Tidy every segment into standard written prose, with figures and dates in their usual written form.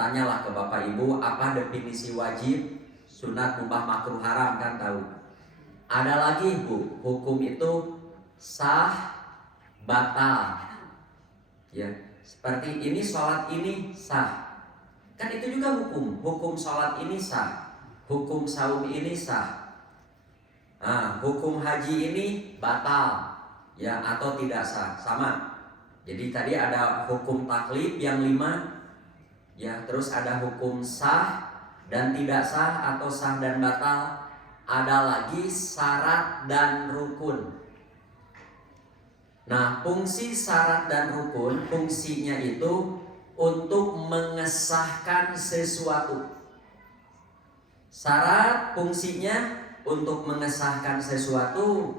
bertanyalah ke bapak ibu, apa definisi wajib, sunat, mubah, makruh, haram, kan tahu. Ada lagi bu, hukum itu sah, batal. Ya, seperti ini sholat ini sah. Kan itu juga hukum. Hukum sholat ini sah. Hukum saum ini sah. Nah, hukum haji ini batal. Ya, atau tidak sah. Sama. Jadi tadi ada hukum taklif yang 5, ya, terus ada hukum sah dan tidak sah atau sah dan batal. Ada lagi syarat dan rukun. Nah, fungsi syarat dan rukun, fungsinya itu untuk mengesahkan sesuatu. Syarat fungsinya untuk mengesahkan sesuatu.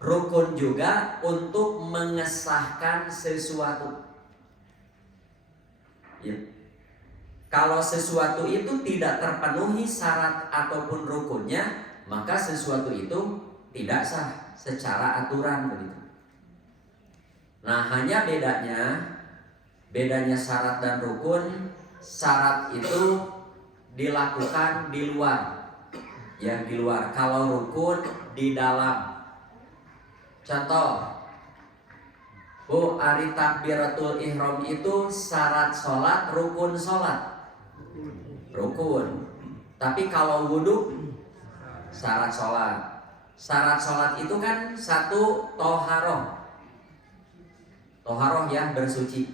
Rukun juga untuk mengesahkan sesuatu. Ya. Kalau sesuatu itu tidak terpenuhi syarat ataupun rukunnya, maka sesuatu itu tidak sah secara aturan begitu. Nah, hanya bedanya syarat dan rukun. Syarat itu dilakukan di luar. Ya, di luar. Kalau rukun di dalam. Contoh, bu, ari takbiratul ihram itu syarat sholat, rukun sholat. Rukun. Tapi kalau wudhu syarat sholat. Syarat sholat itu kan satu, toharoh. Toharoh ya, bersuci.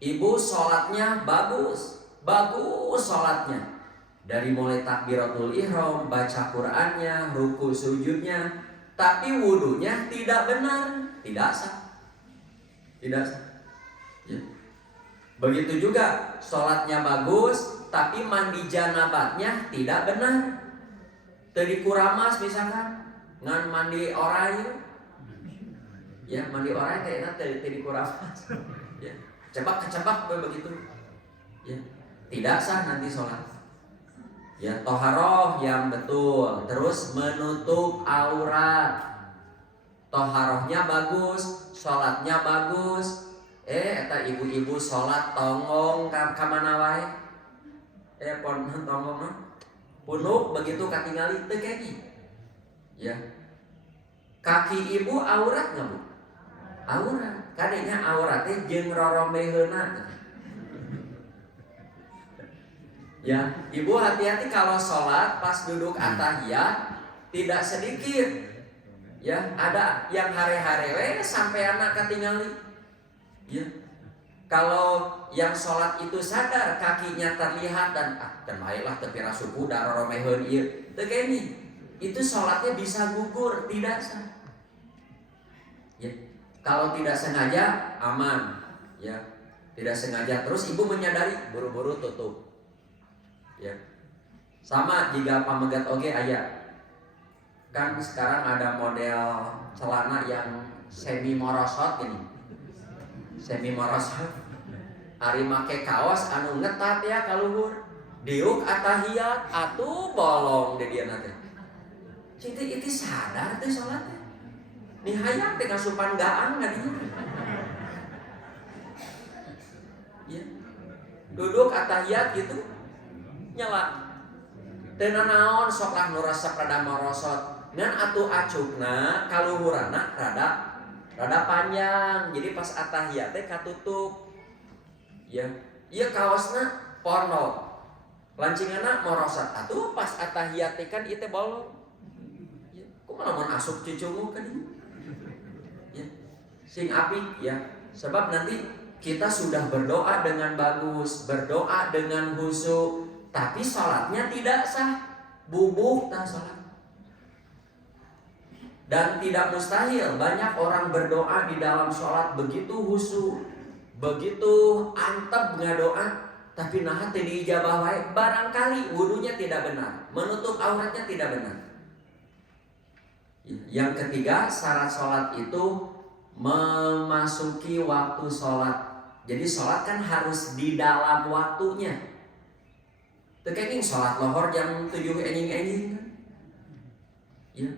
Ibu sholatnya bagus. Bagus sholatnya. Dari mulai takbiratul ihram, baca Qur'annya, ruku sujudnya. Tapi wudhunya tidak benar, tidak sah. Tidak sah. Ya. Begitu juga sholatnya bagus, tapi mandi janabatnya tidak benar. Tadi kuramas misalkan, ngan mandi orai. Ya, mandi orai kayaknya tadi kuramas. Ya, kecebak begitu. Ya, tidak sah nanti sholat. Ya, toharoh yang betul. Terus menutup aurat. Toharohnya bagus, sholatnya bagus. Eta ibu-ibu sholat tongong kamana wae. Pon tongong punuk begitu katingali teu keki. Ya. Kaki ibu aurat enggak, Bu? Aurat. Kadenya aurat teh jeung roromeheuna. Ya, ibu hati-hati kalau sholat pas duduk atahiyat tidak sedikit. Ya, ada yang hare-hare sampai anak ketinggali. Ya, kalau yang sholat itu sadar kakinya terlihat dan baiklah tepira suku daroromeheun ieu teu gini, itu sholatnya bisa gugur, tidak sah. Ya, kalau tidak sengaja aman. Ya, tidak sengaja terus ibu menyadari buru-buru tutup. Ya, sama jika pamegat oge aya. Kan sekarang ada model celana yang semi morosot ini. Semi morosot. Ari make kaos anu ngetat ya kaluhur. Diuk atahiyat atuh bolong di dieu teh. Cinta itu sadar teh salatnya. Nihayang teh kasupan gaang ka dieu. Ya. Duduk atahiyat gitu. Nyala teu naon sok lah nu resep rada morosot ngan atuh acukna kaluhurana rada panjang jadi pas atahiyat teh katutup ya ieu kaosna porno lancinganna morosot atuh pas atahiyat teh kan ieu teh bolong ya kumaha mun asup cucungu ka dieu ya sing apik ya sebab nanti kita sudah berdoa dengan bagus berdoa dengan khusyuk tapi sholatnya tidak sah, bubuk tak sholat. Dan tidak mustahil banyak orang berdoa di dalam sholat begitu khusyuk, begitu antep ngadoa, tapi nah teu diijabah wae. Barangkali wudunya tidak benar, menutup auratnya tidak benar. Yang ketiga, syarat sholat itu memasuki waktu sholat. Jadi sholat kan harus di dalam waktunya. Tekenging sholat lohor jam 7 enjing-enjing kan. Ya.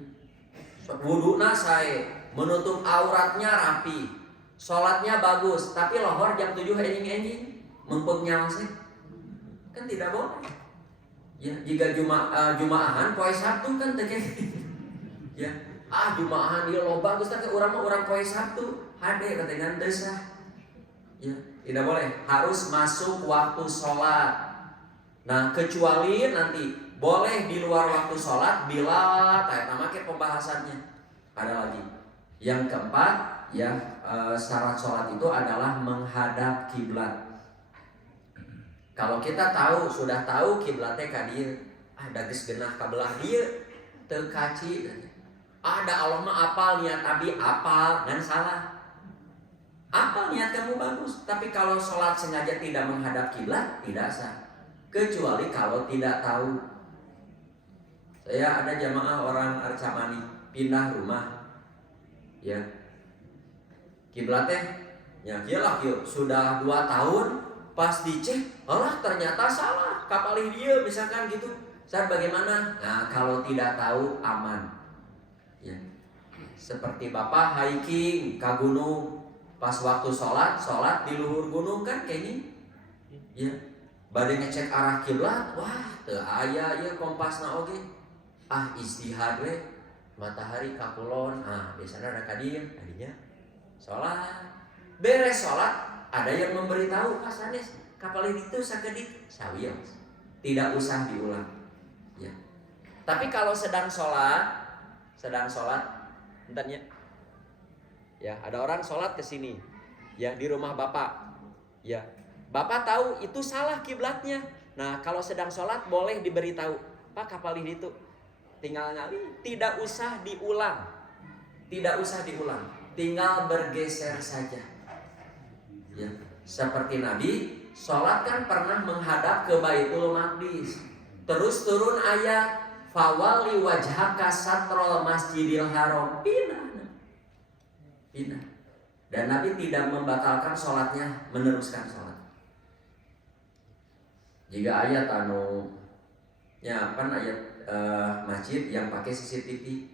Wuduna sae, menutup auratnya rapi. Sholatnya bagus, tapi lohor jam 7 enjing-enjing. Mumpung nyawa sih. Kan tidak boleh. Ya, jika jumaahan poe Sabtu kan teh ya. Jumaahan dia loba geus teh urang mah urang poe Sabtu. Hade katanya teu sah. Ya, tidak boleh. Harus masuk waktu sholat. Nah, kecuali nanti boleh di luar waktu sholat bila eta mah pembahasannya. Ada lagi. Yang keempat, ya syarat sholat itu adalah menghadap kiblat. Kalau kita sudah tahu kiblatnya ka dieu, da geus genah ka belah dieu, teu kaci. Da Allah mah apal niat abi apal, dan salah. Apal niat kamu bagus, tapi kalau sholat sengaja tidak menghadap kiblat tidak sah. Kecuali kalau tidak tahu. Saya ada jamaah orang Arcamani pindah rumah, ya kiblatnya, ya kieulah sudah 2 tahun. Pas dicek, ternyata salah, kapalih dia misalkan gitu. Saat bagaimana? Nah, kalau tidak tahu aman. Ya. Seperti Bapak hiking ke gunung, pas waktu sholat di luhur gunung kan kayak gini. Ya. Bade ngecek arah kiblat, wah, teu aya ieu kompasna oge. Istihad we, matahari ka kulon. Biasanya ada ka dieu, tadinya sholat. Beres sholat, ada yang memberitahu Sanes kapal itu sakedik sawios, tidak usah diulang. Ya. Tapi kalau sedang sholat, bentarnya. Ya, ada orang sholat ke sini, ya di rumah Bapak. Ya, Bapak tahu itu salah kiblatnya. Nah, kalau sedang sholat boleh diberitahu, Pak kapal itu tinggal ngali, tidak usah diulang, tinggal bergeser saja. Ya, seperti Nabi sholat kan pernah menghadap ke Baitul Maqdis. Terus turun ayat fawali wajhaka satrol masjidil haram, pindah. Dan Nabi tidak membatalkan sholatnya, meneruskan sholat. Jika ayat ayat masjid yang pakai CCTV,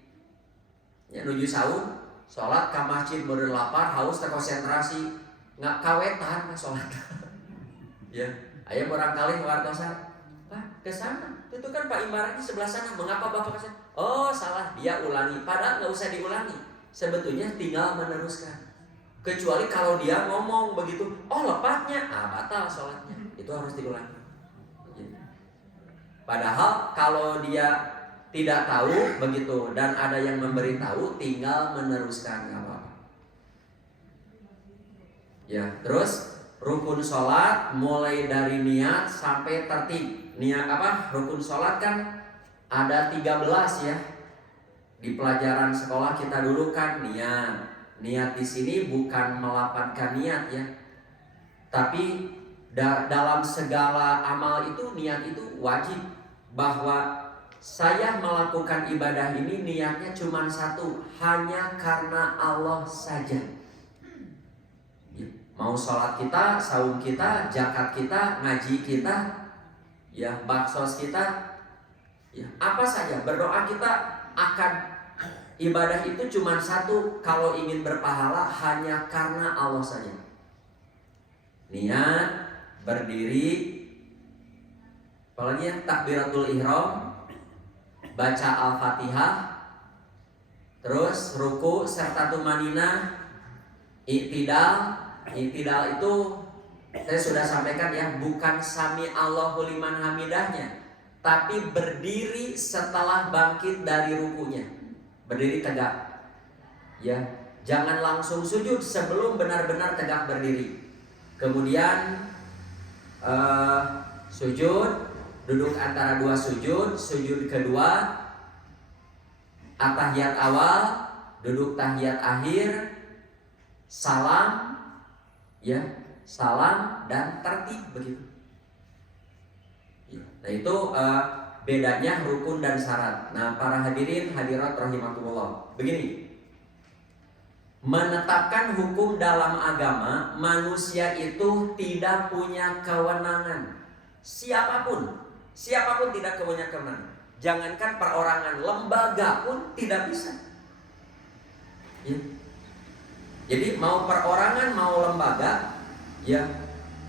ya nuju sahur sholat ke masjid beureun lapar haus terkonsentrasi. Nggak kawetan sholat. Ya, aya barangkali wartosan, Pak kesana, itu kan Pak Imaran di sebelah sana. Mengapa Bapak kesana? Salah, dia ulangi. Padahal nggak usah diulangi. Sebetulnya tinggal meneruskan. Kecuali kalau dia ngomong begitu, lepatnya, batal sholatnya. Itu harus diulangi. Ya. Padahal kalau dia tidak tahu begitu dan ada yang memberitahu, tinggal meneruskan apa. Ya, terus rukun sholat mulai dari niat sampai tertib. Niat apa? Rukun sholat kan ada 13 ya. Di pelajaran sekolah kita dulu kan niat. Niat di sini bukan melapangkan niat ya. Tapi dalam segala amal itu niat itu wajib. Bahwa saya melakukan ibadah ini niatnya cuma satu, hanya karena Allah saja. Mau sholat kita, saum kita, zakat kita, ngaji kita, ya baksos kita, ya apa saja berdoa kita akan ibadah itu cuma satu, kalau ingin berpahala hanya karena Allah saja. Niat, berdiri, apalagi ya, takbiratul ihram, baca al-fatihah, terus ruku serta tumanina, i'tidal. I'tidal itu saya sudah sampaikan ya, bukan sami Allahu liman hamidahnya, tapi berdiri setelah bangkit dari rukunya, berdiri tegak. Ya, jangan langsung sujud sebelum benar-benar tegak berdiri. Kemudian sujud, duduk antara 2 sujud, sujud kedua, at-tahiyat awal, duduk tahiyat akhir, salam. Ya, salam dan tertib begitu. Ya, nah itu bedanya rukun dan syarat. Nah, para hadirin hadirat rahimakumullah. Begini, menetapkan hukum dalam agama, manusia itu tidak punya kewenangan. Siapapun tidak punya kewenangan. Jangankan perorangan, lembaga pun tidak bisa. Ya. Jadi mau perorangan mau lembaga, ya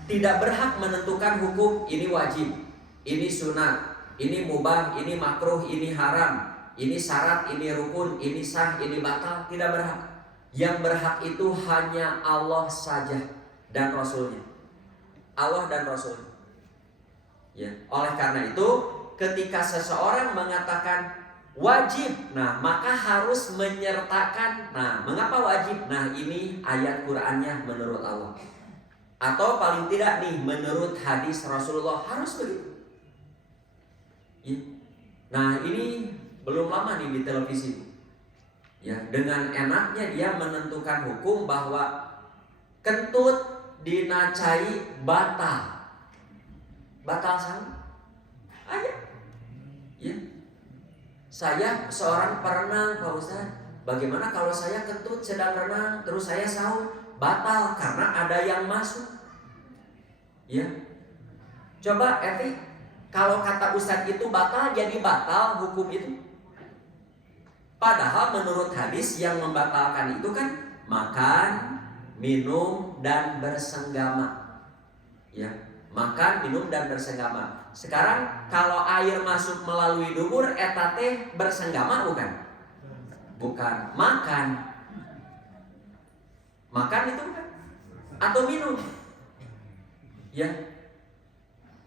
tidak berhak menentukan hukum ini wajib, ini sunat, ini mubah, ini makruh, ini haram, ini syarat, ini rukun, ini sah, ini batal. Tidak berhak. Yang berhak itu hanya Allah saja dan Rasulnya. Allah dan Rasulnya. Ya, oleh karena itu ketika seseorang mengatakan wajib, nah maka harus menyertakan. Nah, mengapa wajib? Nah, ini ayat Qur'annya menurut Allah. Atau paling tidak nih menurut hadis Rasulullah, harus begitu. Ya. Nah, ini belum lama nih di televisi. Ya, dengan enaknya dia menentukan hukum bahwa kentut dinacai batal. Batal sama? Ayo. Ya. Saya seorang perenang, Pak Ustaz. Bagaimana kalau saya kentut sedang renang terus saya sahur? Batal karena ada yang masuk. Ya. Coba Eti, kalau kata Ustaz itu batal, jadi batal hukum itu. Padahal menurut hadis yang membatalkan itu kan makan, minum dan bersenggama. Ya. Makan, minum, dan bersenggama. Sekarang kalau air masuk melalui dubur, eta teh bersenggama bukan? Bukan. Makan. Makan itu bukan? Atau minum? Ya.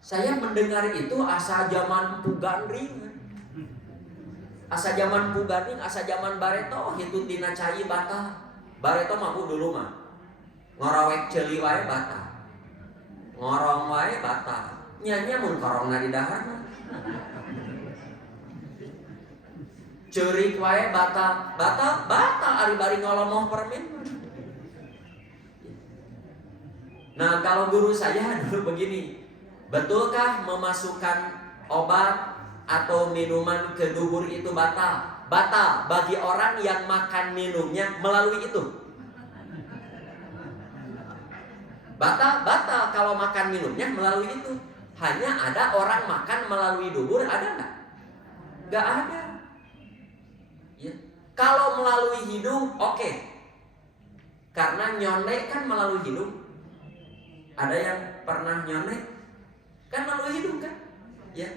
Saya mendengar itu asa zaman Pugandring. Asa zaman Pugandring, asa zaman Bareto, itu dinacai batal. Bareto mabuk dulu mah. Ngorawek ceuli wae batal. Ngorong wae batal. Nyanya mun korongna di dahar mah. Ceurik wae batal. Batal ari bari ngolomoh permen. Nah, kalau guru saya dulu begini. Betulkah memasukkan obat atau minuman ke dubur itu batal? Batal bagi orang yang makan minumnya melalui itu. Batal kalau makan minumnya melalui itu. Hanya ada orang makan melalui dubur, ada nggak? Nggak ada. Ya. Kalau melalui hidung, oke. Karena nyontek kan melalui hidung. Ada yang pernah nyontek? Kan melalui hidung kan? Ya.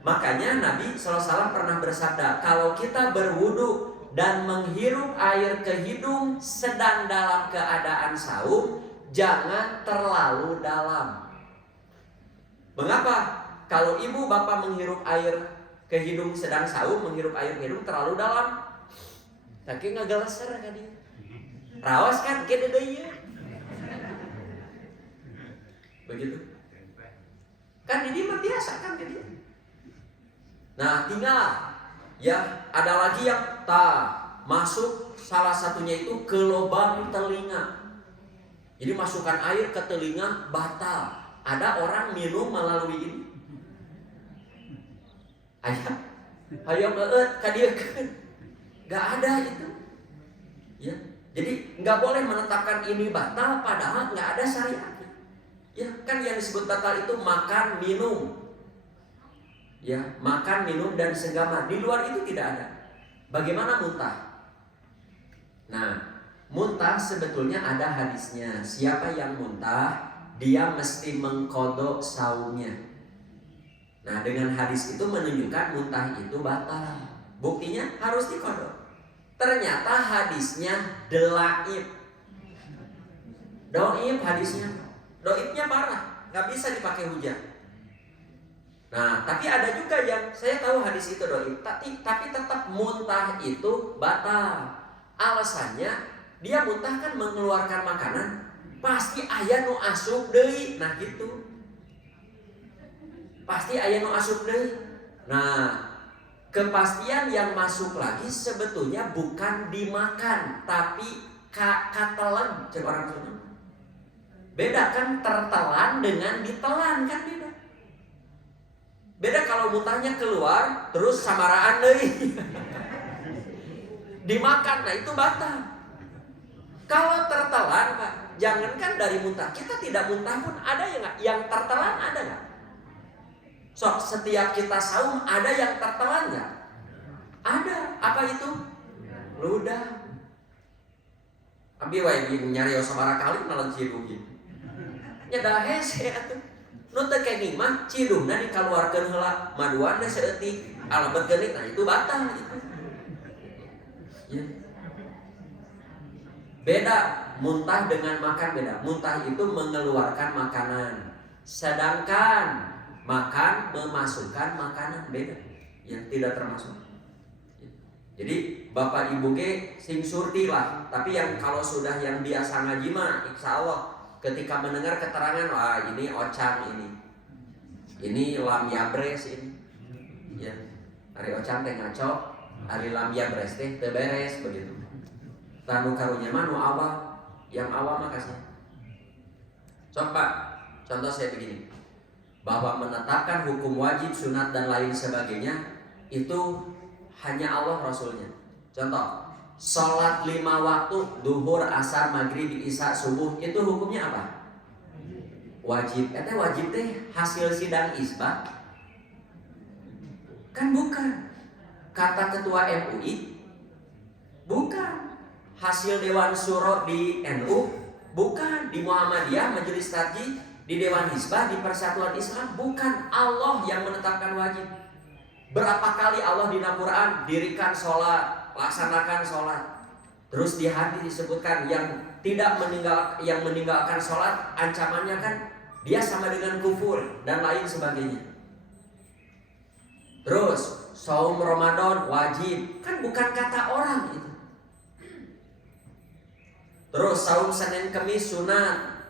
Makanya Nabi SAW pernah bersabda, kalau kita berwudu dan menghirup air ke hidung sedang dalam keadaan saum, jangan terlalu dalam. Mengapa? Kalau ibu bapak menghirup air ke hidung sedang saum, menghirup air ke hidung terlalu dalam, tapi ngageleser kan dia. Rawas kan kene deui. Begitu. Kan ini mah biasa kan dia. Nah, tinggal ya ada lagi yang masuk, salah satunya itu ke lubang telinga. Jadi masukkan air ke telinga batal. Ada orang minum melalui ini. Ayo meueut ka dieu keun. Enggak ada itu. Ya. Jadi enggak boleh menetapkan ini batal padahal enggak ada syariatnya. Ya, kan yang disebut batal itu makan, minum. Ya, makan, minum dan senggama. Di luar itu tidak ada. Bagaimana muntah? Nah, muntah sebetulnya ada hadisnya. Siapa yang muntah, dia mesti mengqadha saumnya. Nah, dengan hadis itu menunjukkan muntah itu batal. Buktinya harus diqadha. Ternyata hadisnya delaif. Doib hadisnya. Doibnya parah, nggak bisa dipakai hujah. Nah, tapi ada juga yang saya tahu hadis itu doib, tapi tetap muntah itu batal. Alasannya dia muntah kan mengeluarkan makanan, pasti aya nu asup deui. Nah gitu. Pasti aya nu asup deui. Nah, kepastian yang masuk lagi sebetulnya bukan dimakan, tapi katelan, cek orang Sunda. Beda kan tertelan dengan ditelan kan beda. Beda kalau muntahnya keluar terus samaraan deui. Dimakan, nah itu batal. Kalau tertelan, Pak, jangankan dari muntah, kita tidak muntah pun ada ya nggak? Yang tertelan ada nggak? So, setiap kita saum ada yang tertelan nggak? Ada. Apa itu? Ludah. Abi wae nyari sabaraha kali malah cirugi. nya da hese atuh. Nu teu kenging mah cidungna dikaluarkeun heula, maduan teh saeutik, alebet geuning nah itu batal gitu. Ya. Beda muntah dengan makan beda. Muntah itu mengeluarkan makanan, sedangkan makan memasukkan makanan beda. Yang tidak termasuk. Jadi bapak ibu ke sing surti lah. Tapi yang kalau sudah yang biasa ngaji mah, insya Allah ketika mendengar keterangan, wah ini ocang ini lam yabres ini. Ya, hari ocang teh ngaco, hari lam yabres teh teu beres begitu. Tanu karunya mah nu awal, yang awal mah kasih. Coba contoh saya begini, bahwa menetapkan hukum wajib, sunat dan lain sebagainya itu hanya Allah Rasulnya. Contoh, sholat 5 waktu, duhur, asar, maghrib, isya, subuh, itu hukumnya apa? Wajib. Itu wajib teh hasil sidang isbat? Kan bukan. Kata ketua MUI, bukan. Hasil Dewan Syuro di NU, bukan. Di Muhammadiyah, Majelis Tarjih, di Dewan Hizbah, di Persatuan Islam, bukan. Allah yang menetapkan wajib. Berapa kali Allah di Al-Quran dirikan sholat, laksanakan sholat. Terus di hadis disebutkan yang meninggalkan sholat, ancamannya kan dia sama dengan kufur dan lain sebagainya. Terus saum Ramadan wajib, kan bukan kata orang itu. Terus saum Senin Kemis sunat,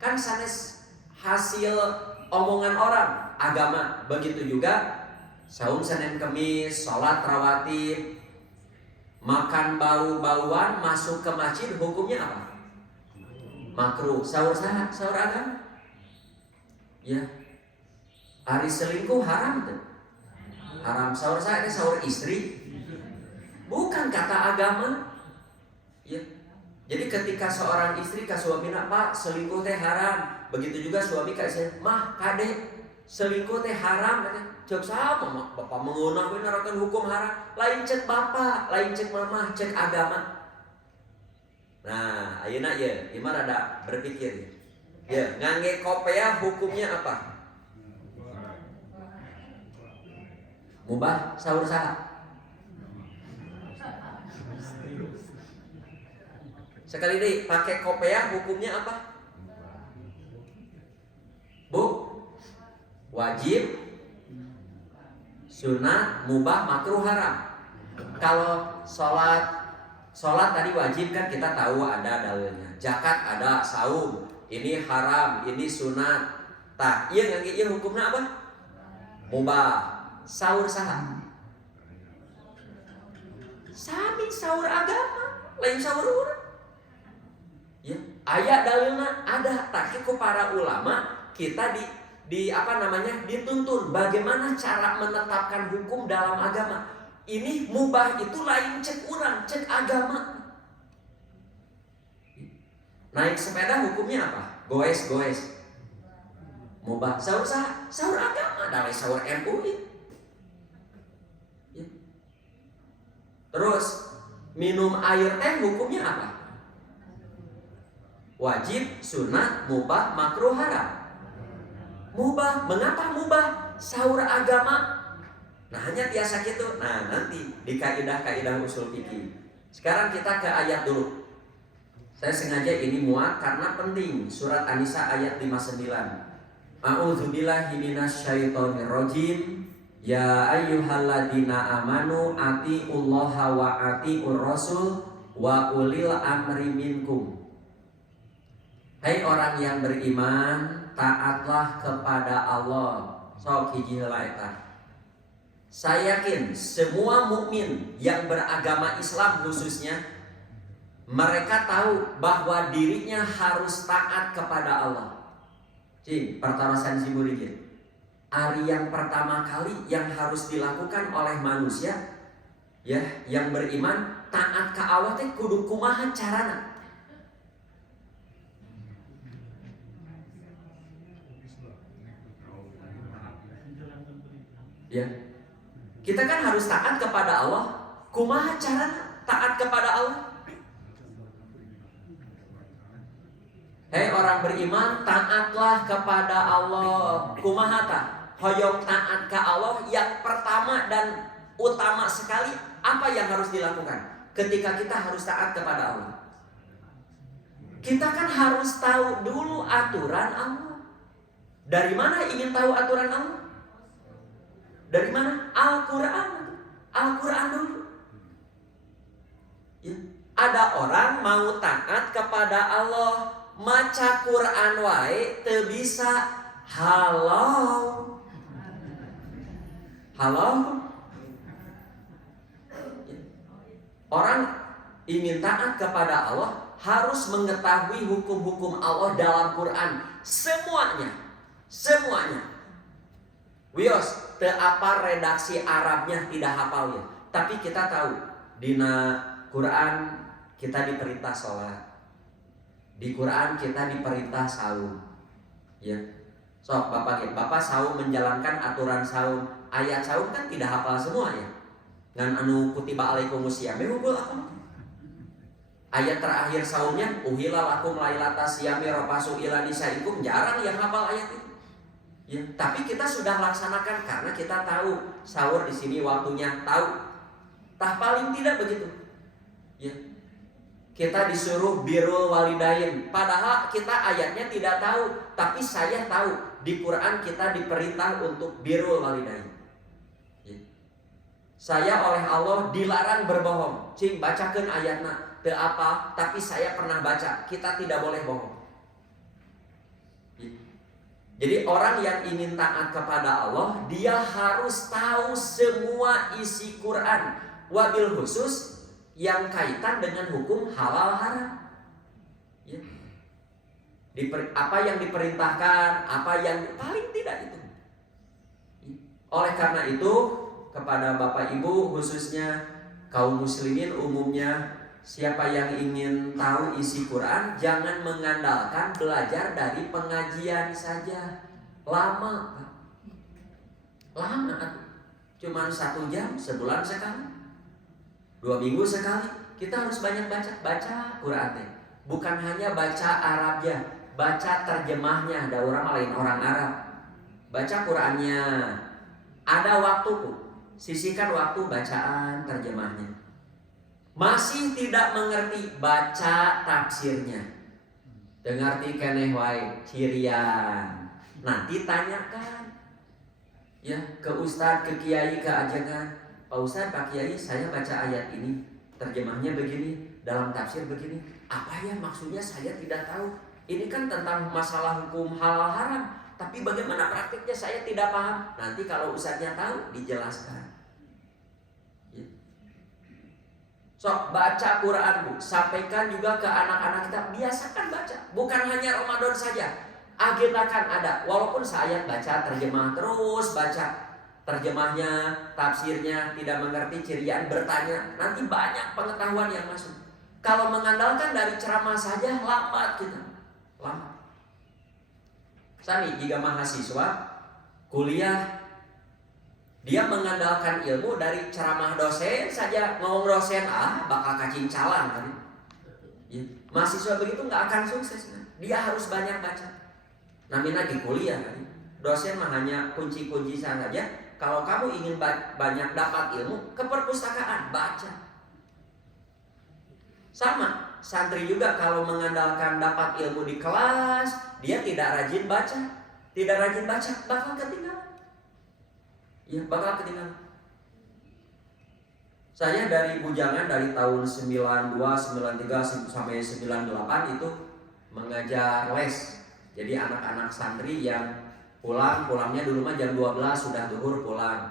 kan sanes hasil omongan orang, agama. Begitu juga saum Senin Kemis, sholat rawatib, makan bau-bauan, masuk ke masjid, hukumnya apa? Makruh. Sahur agama? Ya. Hari selingkuh haram tuh. Haram. Sahur istri? Bukan kata agama. Ya. Jadi ketika seorang istri ke suaminya, Pak selingkuh teh haram. Begitu juga suami ke istri, mah kade selingkuh teh haram. Cek sama bapak mengunah menarakan hukum haram. Lain cek bapak, lain cek mama, cek agama. Nah, ayeuna ya, gimana ada berpikir ya, ngangge kopea hukumnya apa? Mubah sahur saha? Sekali deh, pakai kopea hukumnya apa? Bu, wajib, sunat, mubah, makruh, haram. Kalau sholat tadi wajib kan kita tahu ada dalilnya. Zakat ada, saum, ini haram, ini sunat. Tah, iya ngangge ieu hukumna apa? Mubah. Sahur saha? Sami sahur agama, lain sahur urang. Ya, aya dalilna ada. Tapi ku para ulama kita dituntun bagaimana cara menetapkan hukum dalam agama. Ini mubah itu lain cek urang, cek agama. Naik sepeda hukumnya apa? Goes. Mubah. Sahur agama, dari sahur MUI. Ya. Terus minum air teh hukumnya apa? Wajib, sunat, mubah, makruh, haram. Mubah. Mengapa mubah? Sahur agama. Nah hanya biasa gitu. Nah nanti di kaidah-kaidah usul fikih. Sekarang kita ke ayat dulu. Saya sengaja ini muat karena penting. Surat An-Nisa ayat 59. A'udzubillahi minasyaitonir rajim. Ya ayyuhalladzina amanu atiullaha wa atiur rasul wa ulil amri minkum. Hai orang yang beriman, taatlah kepada Allah. Sok hiji heula eta. Saya yakin semua mukmin yang beragama Islam khususnya, mereka tahu bahwa dirinya harus taat kepada Allah. Pertarasan simboliknya. Ari yang pertama kali yang harus dilakukan oleh manusia, ya, yang beriman taat ke Allah teh kudu kumaha carana? Ya. Kita kan harus taat kepada Allah. Kumaha carana taat kepada Allah? Hei orang beriman, taatlah kepada Allah. Kumaha tah? Hoyong taat ke Allah yang pertama dan utama sekali, apa yang harus dilakukan ketika kita harus taat kepada Allah? Kita kan harus tahu dulu aturan Allah. Dari mana ingin tahu aturan Allah? Dari mana? Al-Quran. Al-Quran dulu. Ya. Ada orang mau taat kepada Allah, maca Quran wae teu bisa halau. Halau. Orang ingin taat kepada Allah harus mengetahui hukum-hukum Allah dalam Quran semuanya. Semuanya. Wios, teu apa redaksi Arabnya tidak hafal ya. Tapi kita tahu dina Quran kita diperintah sholat. Di Quran kita diperintah saum. Ya. Sok Bapak saum menjalankan aturan saum. Ayat saum kan tidak hafal semua ya. Ngan anu kutiba alaikumusiyam hukul akum. Ayat terakhir saumnya uhila lakum lailatas siyami rafasu ila nisaikum, jarang yang hafal ayat itu. Ya, tapi kita sudah laksanakan karena kita tahu sahur di sini waktunya tahu. Tah paling tidak begitu. Ya. Kita disuruh birrul walidain, padahal kita ayatnya tidak tahu, tapi saya tahu di Quran kita diperintah untuk birrul walidain. Ya. Saya oleh Allah dilarang berbohong. Cing bacakeun ayatna teu apa, tapi saya pernah baca, kita tidak boleh bohong. Ya. Jadi orang yang ingin taat kepada Allah, dia harus tahu semua isi Quran, wabil khusus yang kaitan dengan hukum halal haram. Ya. Apa yang diperintahkan, apa yang paling tidak itu. Ya. Oleh karena itu, kepada Bapak Ibu khususnya kaum muslimin umumnya, siapa yang ingin tahu isi Quran, jangan mengandalkan belajar dari pengajian saja. Lama, Pak. Lama. Cuman 1 jam, sebulan sekali, 2 minggu sekali. Kita harus banyak baca Quran. Bukan hanya baca Arabnya, baca terjemahnya. Ada orang lain orang Arab. Baca Qurannya. Ada waktu, sisihkan waktu bacaan terjemahnya. Masih tidak mengerti, baca tafsirnya. Dengarti keneh wae cirian. Nanti tanyakan ya ke ustadz, ke kiai, ke ajengan. Pak Ustadz, Pak Kiai, saya baca ayat ini, terjemahnya begini, dalam tafsir begini. Apa ya maksudnya saya tidak tahu. Ini kan tentang masalah hukum halal haram, tapi bagaimana praktiknya saya tidak paham. Nanti kalau ustadznya tahu, dijelaskan. Ya. Sok baca Quran, Bu. Sampaikan juga ke anak-anak kita, biasakan baca. Bukan hanya Ramadan saja, agendakan ada. Walaupun saya baca terjemah, terus baca terjemahnya, tafsirnya, tidak mengerti cirian, bertanya, nanti banyak pengetahuan yang masuk. Kalau mengandalkan dari ceramah saja, lambat kita. Lambat. Sani, jika mahasiswa kuliah, dia mengandalkan ilmu dari ceramah dosen saja, ngomong dosen, bakal kacing calang kan? Ya. Mahasiswa begitu nggak akan sukses. Dia harus banyak baca. Namanya di kuliah kan? Dosen mah hanya kunci-kunci saja. Kalau kamu ingin banyak dapat ilmu, ke perpustakaan, baca. Sama, santri juga kalau mengandalkan dapat ilmu di kelas, dia tidak rajin baca. Tidak rajin baca, bakal ketinggalan. Ya, bakal ketinggalan. Saya dari Bujangan dari tahun 92, 93 sampai 98 itu mengajar les. Jadi anak-anak santri yang pulangnya dulu mah jam 12 sudah zuhur pulang.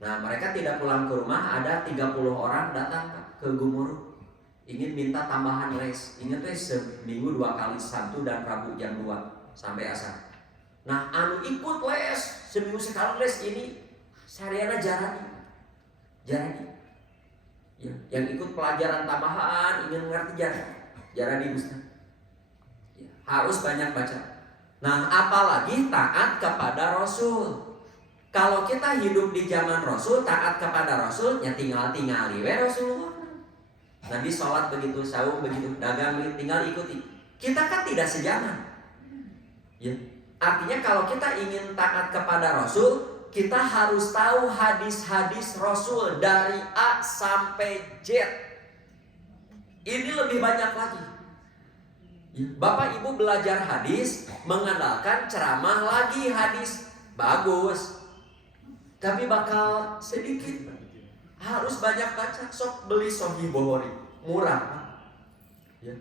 Nah, mereka tidak pulang ke rumah, ada 30 orang datang ke guru ingin minta tambahan les. Ingat seminggu 2 kali, Sabtu dan Rabu jam 2 sampai asar. Nah, anu ikut les seminggu sekali les ini sariana jarani. Ya, yang ikut pelajaran tambahan ingin mengerti jarani Ustaz. Ya, harus banyak baca. Nah, apalagi taat kepada Rasul. Kalau kita hidup di zaman Rasul, taat kepada Rasul, ya tinggal we Rasulullah. Nabi sholat begitu, saum begitu, dagang tinggal ikuti. Kita kan tidak sejaman. Ya. Artinya kalau kita ingin taat kepada Rasul, kita harus tahu hadis-hadis Rasul dari A sampai Z. Ini lebih banyak lagi. Ya. Bapak Ibu belajar hadis, mengandalkan ceramah lagi hadis. Bagus. Tapi bakal sedikit. Harus banyak baca. Sok beli Sahih Bukhari, murah. Ya.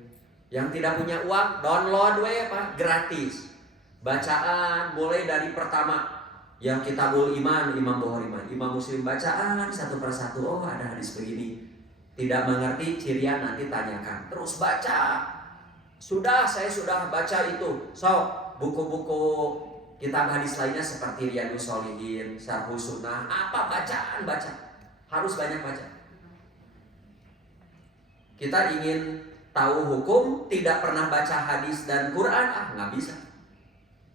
Yang tidak punya uang, download Pak, gratis. Bacaan mulai dari pertama yang Kitabul Iman, Imam Bukhari, Imam Muslim, bacaan satu persatu. Oh, ada hadis begini. Tidak mengerti cirian, nanti tanyakan. Terus baca. Saya sudah baca itu. So, buku-buku kitab hadis lainnya seperti Riyadhus Shalihin, Syarhus Sunnah, apa bacaan baca. Harus banyak baca. Kita ingin tahu hukum, tidak pernah baca hadis dan Quran, nggak bisa.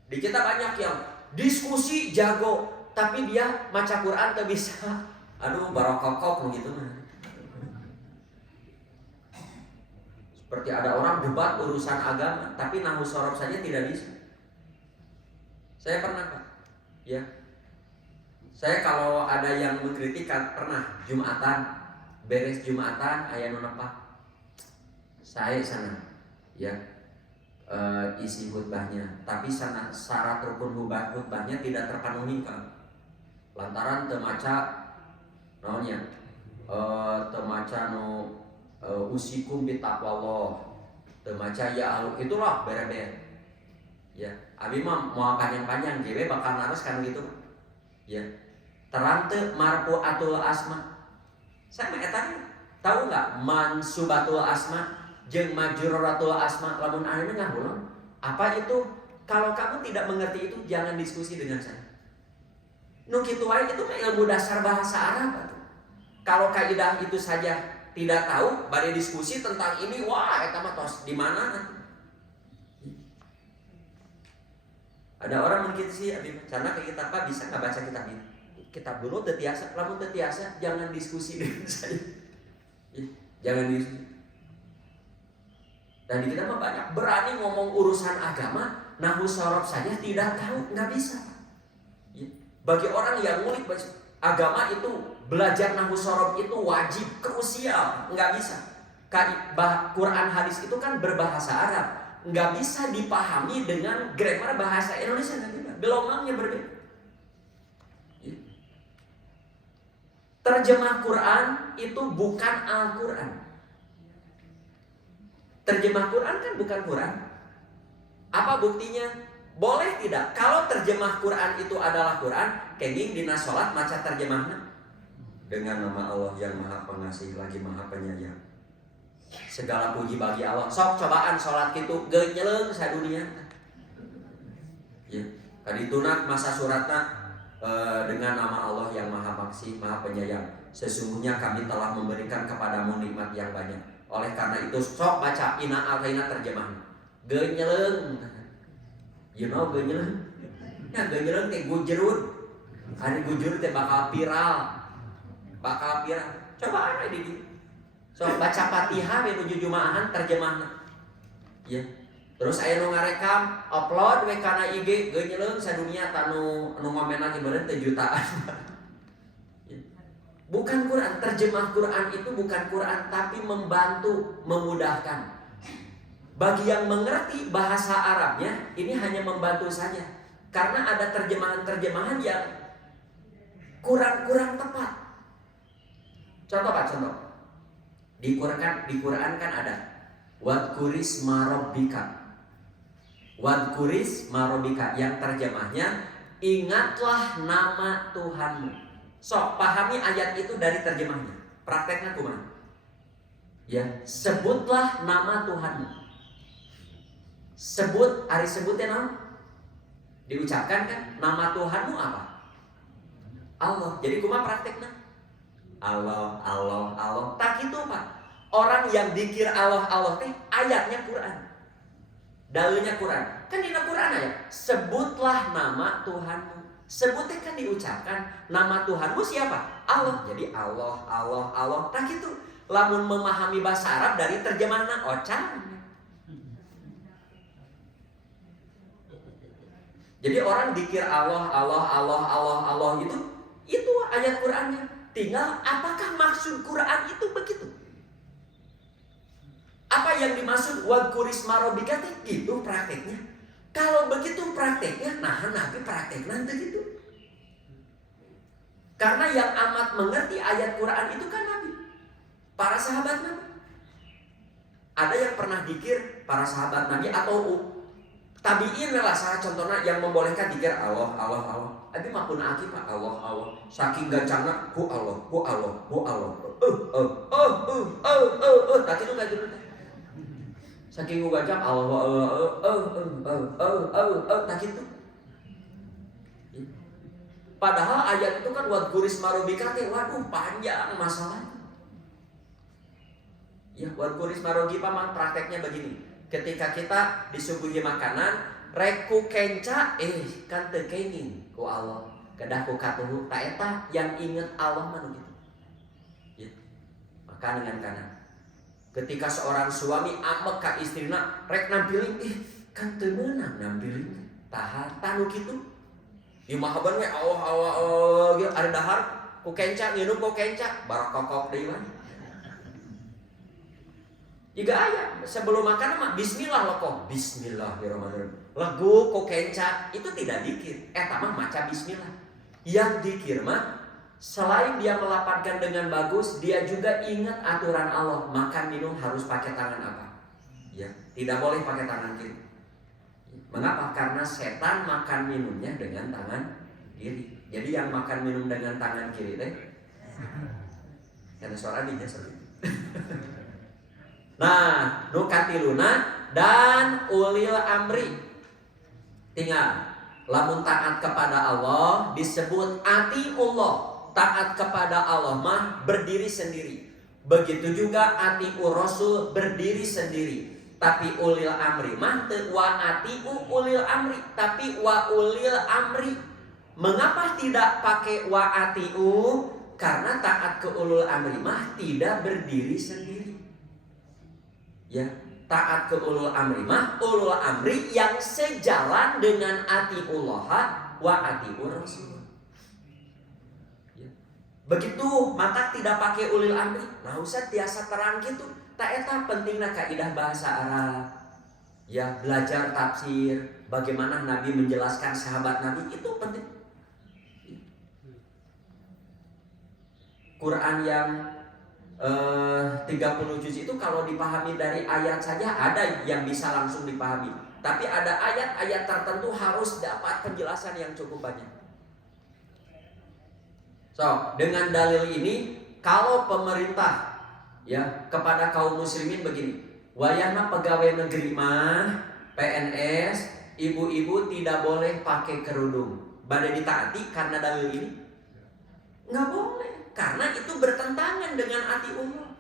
Di kita banyak yang diskusi jago, tapi dia baca Quran tak bisa. Aduh, barokokok begitu. Seperti ada orang debat urusan agama, tapi nahwu shorof saja tidak bisa. Saya pernah Pak, ya. Saya kalau ada yang mengkritik pernah Jumatan, beres Jumatan aya nu nepah. Saya sana, ya. Isi khutbahnya, tapi syarat rukun khutbahnya tidak terpenuhi kan, lantaran temaca naonnya temaca usikum bitaqwallah, temaca ya itulah bere-bere ya. Abi mah mau panjang-panjang GW bakal narus kan gitu ya. Terang teu marfu'atul asma, saya mah eta tahu nggak mansubatul asma jeung majruratul asma, lamun ayeuna ngahulung. Apa itu? Kalau kamu tidak mengerti itu, jangan diskusi dengan saya. Nu kitu wae itu mah ilmu dasar bahasa Arab atuh. Kalau kaidah itu saja tidak tahu, bari diskusi tentang ini, wah eta mah tos di mana? Ada orang mungkin sih, karena kita apa bisa nggak baca kitab ini? Kitab dulu teu tiasa, lamun teu tiasa jangan diskusi dengan saya. Jangan diskusi. Dan di kita mah banyak berani ngomong urusan agama, nahwu shorof saja tidak tahu, nggak bisa. Ya. Bagi orang yang ngulik agama itu, belajar nahwu shorof itu wajib, krusial, nggak bisa. Quran hadis itu kan berbahasa Arab, nggak bisa dipahami dengan grammar bahasa Indonesia, nggak bisa. Gelombangnya berbeda. Ya. Terjemah Quran itu bukan Al-Quran. Terjemah Quran kan bukan Quran. Apa buktinya? Boleh tidak? Kalau terjemah Quran itu adalah Quran, kenging dina sholat maca terjemahnya dengan nama Allah yang Maha Pengasih lagi Maha Penyayang. Segala puji bagi Allah. Sok cobaan sholat gitu, genyeleng sadunia. Ya, kaditunak masa suratna dengan nama Allah yang Maha Pengasih, Maha Penyayang. Sesungguhnya kami telah memberikan kepadamu nikmat yang banyak. Oleh karena itu sok baca ina al-kaina terjemahan. Genyeleng. You know genyeleng? Ya genyeleng kayak gujurut. Hari gujurut teh bakal viral. Bakal viral. Coba aja di. Sok baca Fatihah menuju Jumaahan terjemahan. Ya. Terus aya nu ngarekam, upload we kana IG, genyeleng sadunia tanu anu ngomen lagi beureun teh jutaan. Bukan Quran, terjemah Quran itu bukan Quran, tapi membantu, memudahkan. Bagi yang mengerti bahasa Arabnya, ini hanya membantu saja. Karena ada terjemahan-terjemahan yang kurang tepat. Contoh Pak, contoh. Di Quran kan ada wadkuris marobika. Wadkuris marobika, yang terjemahnya ingatlah nama Tuhanmu. So, pahami ayat itu dari terjemahnya. Prakteknya kumaha? Ya, sebutlah nama Tuhanmu. Sebut, hari sebutnya nama. Diucapkan kan, nama Tuhanmu apa? Allah. Jadi kumaha prakteknya? Allah, Allah, Allah. Tak itu Pak. Orang yang dikir Allah, Allah teh ayatnya Quran. Dalilnya Quran. Kan di Quran ayat, sebutlah nama Tuhanmu. Sebutnya kan diucapkan nama Tuhanmu siapa? Allah. Jadi Allah, Allah, Allah. Tak gitu. Lamun memahami bahasa Arab dari terjemahan ocan. Jadi orang dikir Allah, Allah, Allah, Allah, Allah itu ayat Qur'annya. Tinggal apakah maksud Quran itu begitu? Apa yang dimaksud wadkurisma rabbika itu prakteknya? Kalau begitu prakteknya, nah Nabi praktek nanti gitu. Karena yang amat mengerti ayat Quran itu kan Nabi, para sahabat Nabi. Ada yang pernah dikir para sahabat Nabi atau tabiin lah salah contohnya yang membolehkan dikir Allah, Allah, Allah. Tapi maupun aki pak Allah, Allah. Saking gancangnya ku Allah, ku Allah, ku Allah. Tak itu kayak gitu. Saking gancang Allah, tak itu. Padahal ayat itu kan wadkurisma rabbika, waduh panjang masalahnya. Ya, wadkurisma rabbika mah prakteknya begini. Ketika kita disuguhi makanan, reku kenca, kan tekengin ku Allah. Kedah ku katuhu, tak eta yang inget Allah mah gitu. Ya. Maka dengan kanan. Ketika seorang suami amek ka istrina, rek nampilin, kan teu meunang nampilin. Tahan, tanu kitu. Di mahaban we Allah gitu, ada dahar ku kenca, nginum ku kenca, barakokok deui mah. Juga ayat sebelum makan mah bismillah lo kok bismillahirrahmanirrahim. Legu kok kenca itu tidak dikir. Mah maca bismillah. Yang dikir mah selain dia melapatkan dengan bagus, dia juga ingat aturan Allah. Makan minum harus pakai tangan apa? Ya, tidak boleh pakai tangan kiri. Mengapa? Karena setan makan minumnya dengan tangan kiri. Jadi yang makan minum dengan tangan kiri teh karena suara dia seperti itu. Nah, nukatiluna dan ulil amri. Tinggal lamun taat kepada Allah disebut atiullah. Taat kepada Allah mah berdiri sendiri. Begitu juga atiur rasul berdiri sendiri. Tapi ulil amri mah teu wa atiu ulil amri, tapi wa ulil amri. Mengapa tidak pakai wa atiu? Karena taat ke ulul amri mah tidak berdiri sendiri. Ya, taat ke ulul amri mah ulul amri yang sejalan dengan atiullah wa atiur rasul. Ya. Begitu mata tidak pakai ulul amri, nah usah tiasa terang gitu. Tak eta pentingna kaidah bahasa Arab. Ya, belajar tafsir, bagaimana Nabi menjelaskan sahabat Nabi itu penting. Quran yang 30 juz itu kalau dipahami dari ayat saja ada yang bisa langsung dipahami. Tapi ada ayat-ayat tertentu harus dapat penjelasan yang cukup banyak. So, dengan dalil ini kalau pemerintah ya kepada kaum muslimin begini, wayahna pegawai negeri mah PNS, ibu-ibu tidak boleh pakai kerudung. Badai ditaati karena dalil ini? Nggak boleh. Karena itu bertentangan dengan atiullah.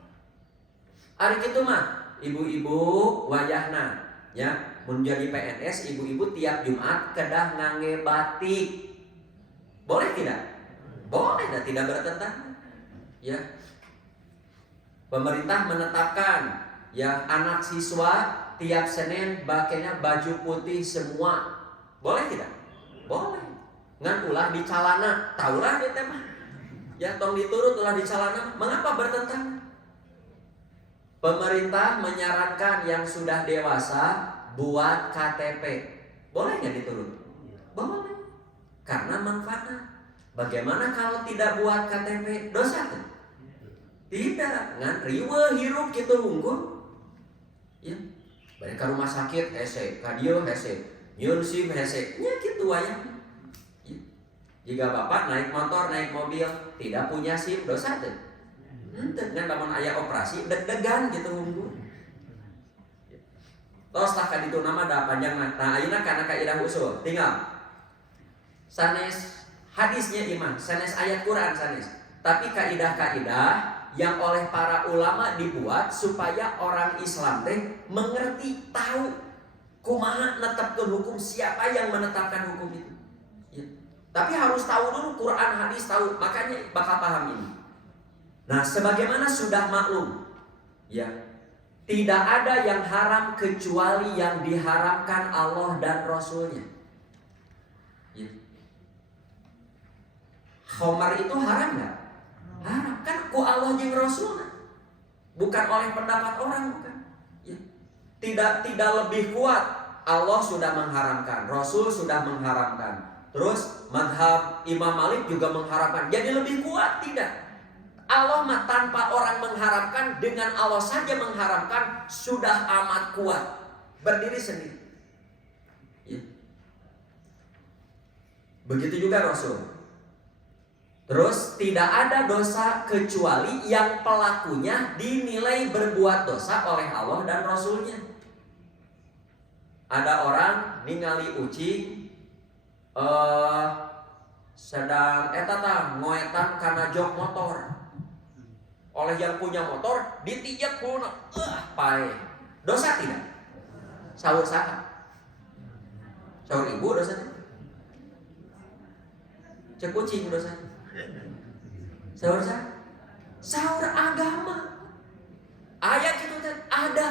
Hari itu mah ibu-ibu wayahna ya menjadi PNS, ibu-ibu tiap Jumat kedah ngangge batik. Boleh tidak? Boleh dan tidak bertentangan. Ya. Pemerintah menetapkan ya anak siswa tiap Senin pakainya baju putih semua. Boleh tidak? Boleh. Ngan ulah di calana, taulah kita mah. Ya tong diturut ulah di calana, mengapa bertentangan? Pemerintah menyarankan yang sudah dewasa buat KTP. Boleh nggak diturut? Boleh. Karena manfaatnya. Bagaimana kalau tidak buat KTP? Dosa tuh? Tidak. Ngan riwe hirup gitu unggul. Ya. Balik ke rumah sakit hese, kadio hese, nyun sim hese. Ya gitu wayang. Jika bapak naik motor, naik mobil, tidak punya SIM, dosa tuh. Dengan lamun aya operasi, deg-degan gitu unggul. Tos tah kaditu nama da panjang nah. Nah ayeuna kana kaidah usul, tinggal sanes hadisnya iman, sanes ayat Quran sanes. Tapi kaidah-kaidah yang oleh para ulama dibuat supaya orang Islam teh mengerti, tahu kumaha netepkeun hukum, siapa yang menetapkan hukum itu. Ya. Tapi harus tahu dulu Quran, hadis tahu, makanya bakal paham ini. Nah, sebagaimana sudah maklum, ya, tidak ada yang haram kecuali yang diharamkan Allah dan Rasulnya. Khamar itu haram nggak? Haram kan ku Allah jeung Rasul, bukan oleh pendapat orang, bukan. Ya. Tidak lebih kuat. Allah sudah mengharamkan, Rasul sudah mengharamkan, terus madhab Imam Malik juga mengharamkan. Jadi lebih kuat? Tidak. Allah mah tanpa orang mengharamkan, dengan Allah saja mengharamkan sudah amat kuat, berdiri sendiri. Ya. Begitu juga Rasul. Terus tidak ada dosa kecuali yang pelakunya dinilai berbuat dosa oleh Allah dan Rasulnya. Ada orang ningali ucing sedang ngoetan karena jok motor. Oleh yang punya motor ditijak kuna, pae. Dosa tidak? Saur saha? Saur ibu dosanya? Cek kucing dosanya? Saur saha? Saur agama. Ayat itu ada.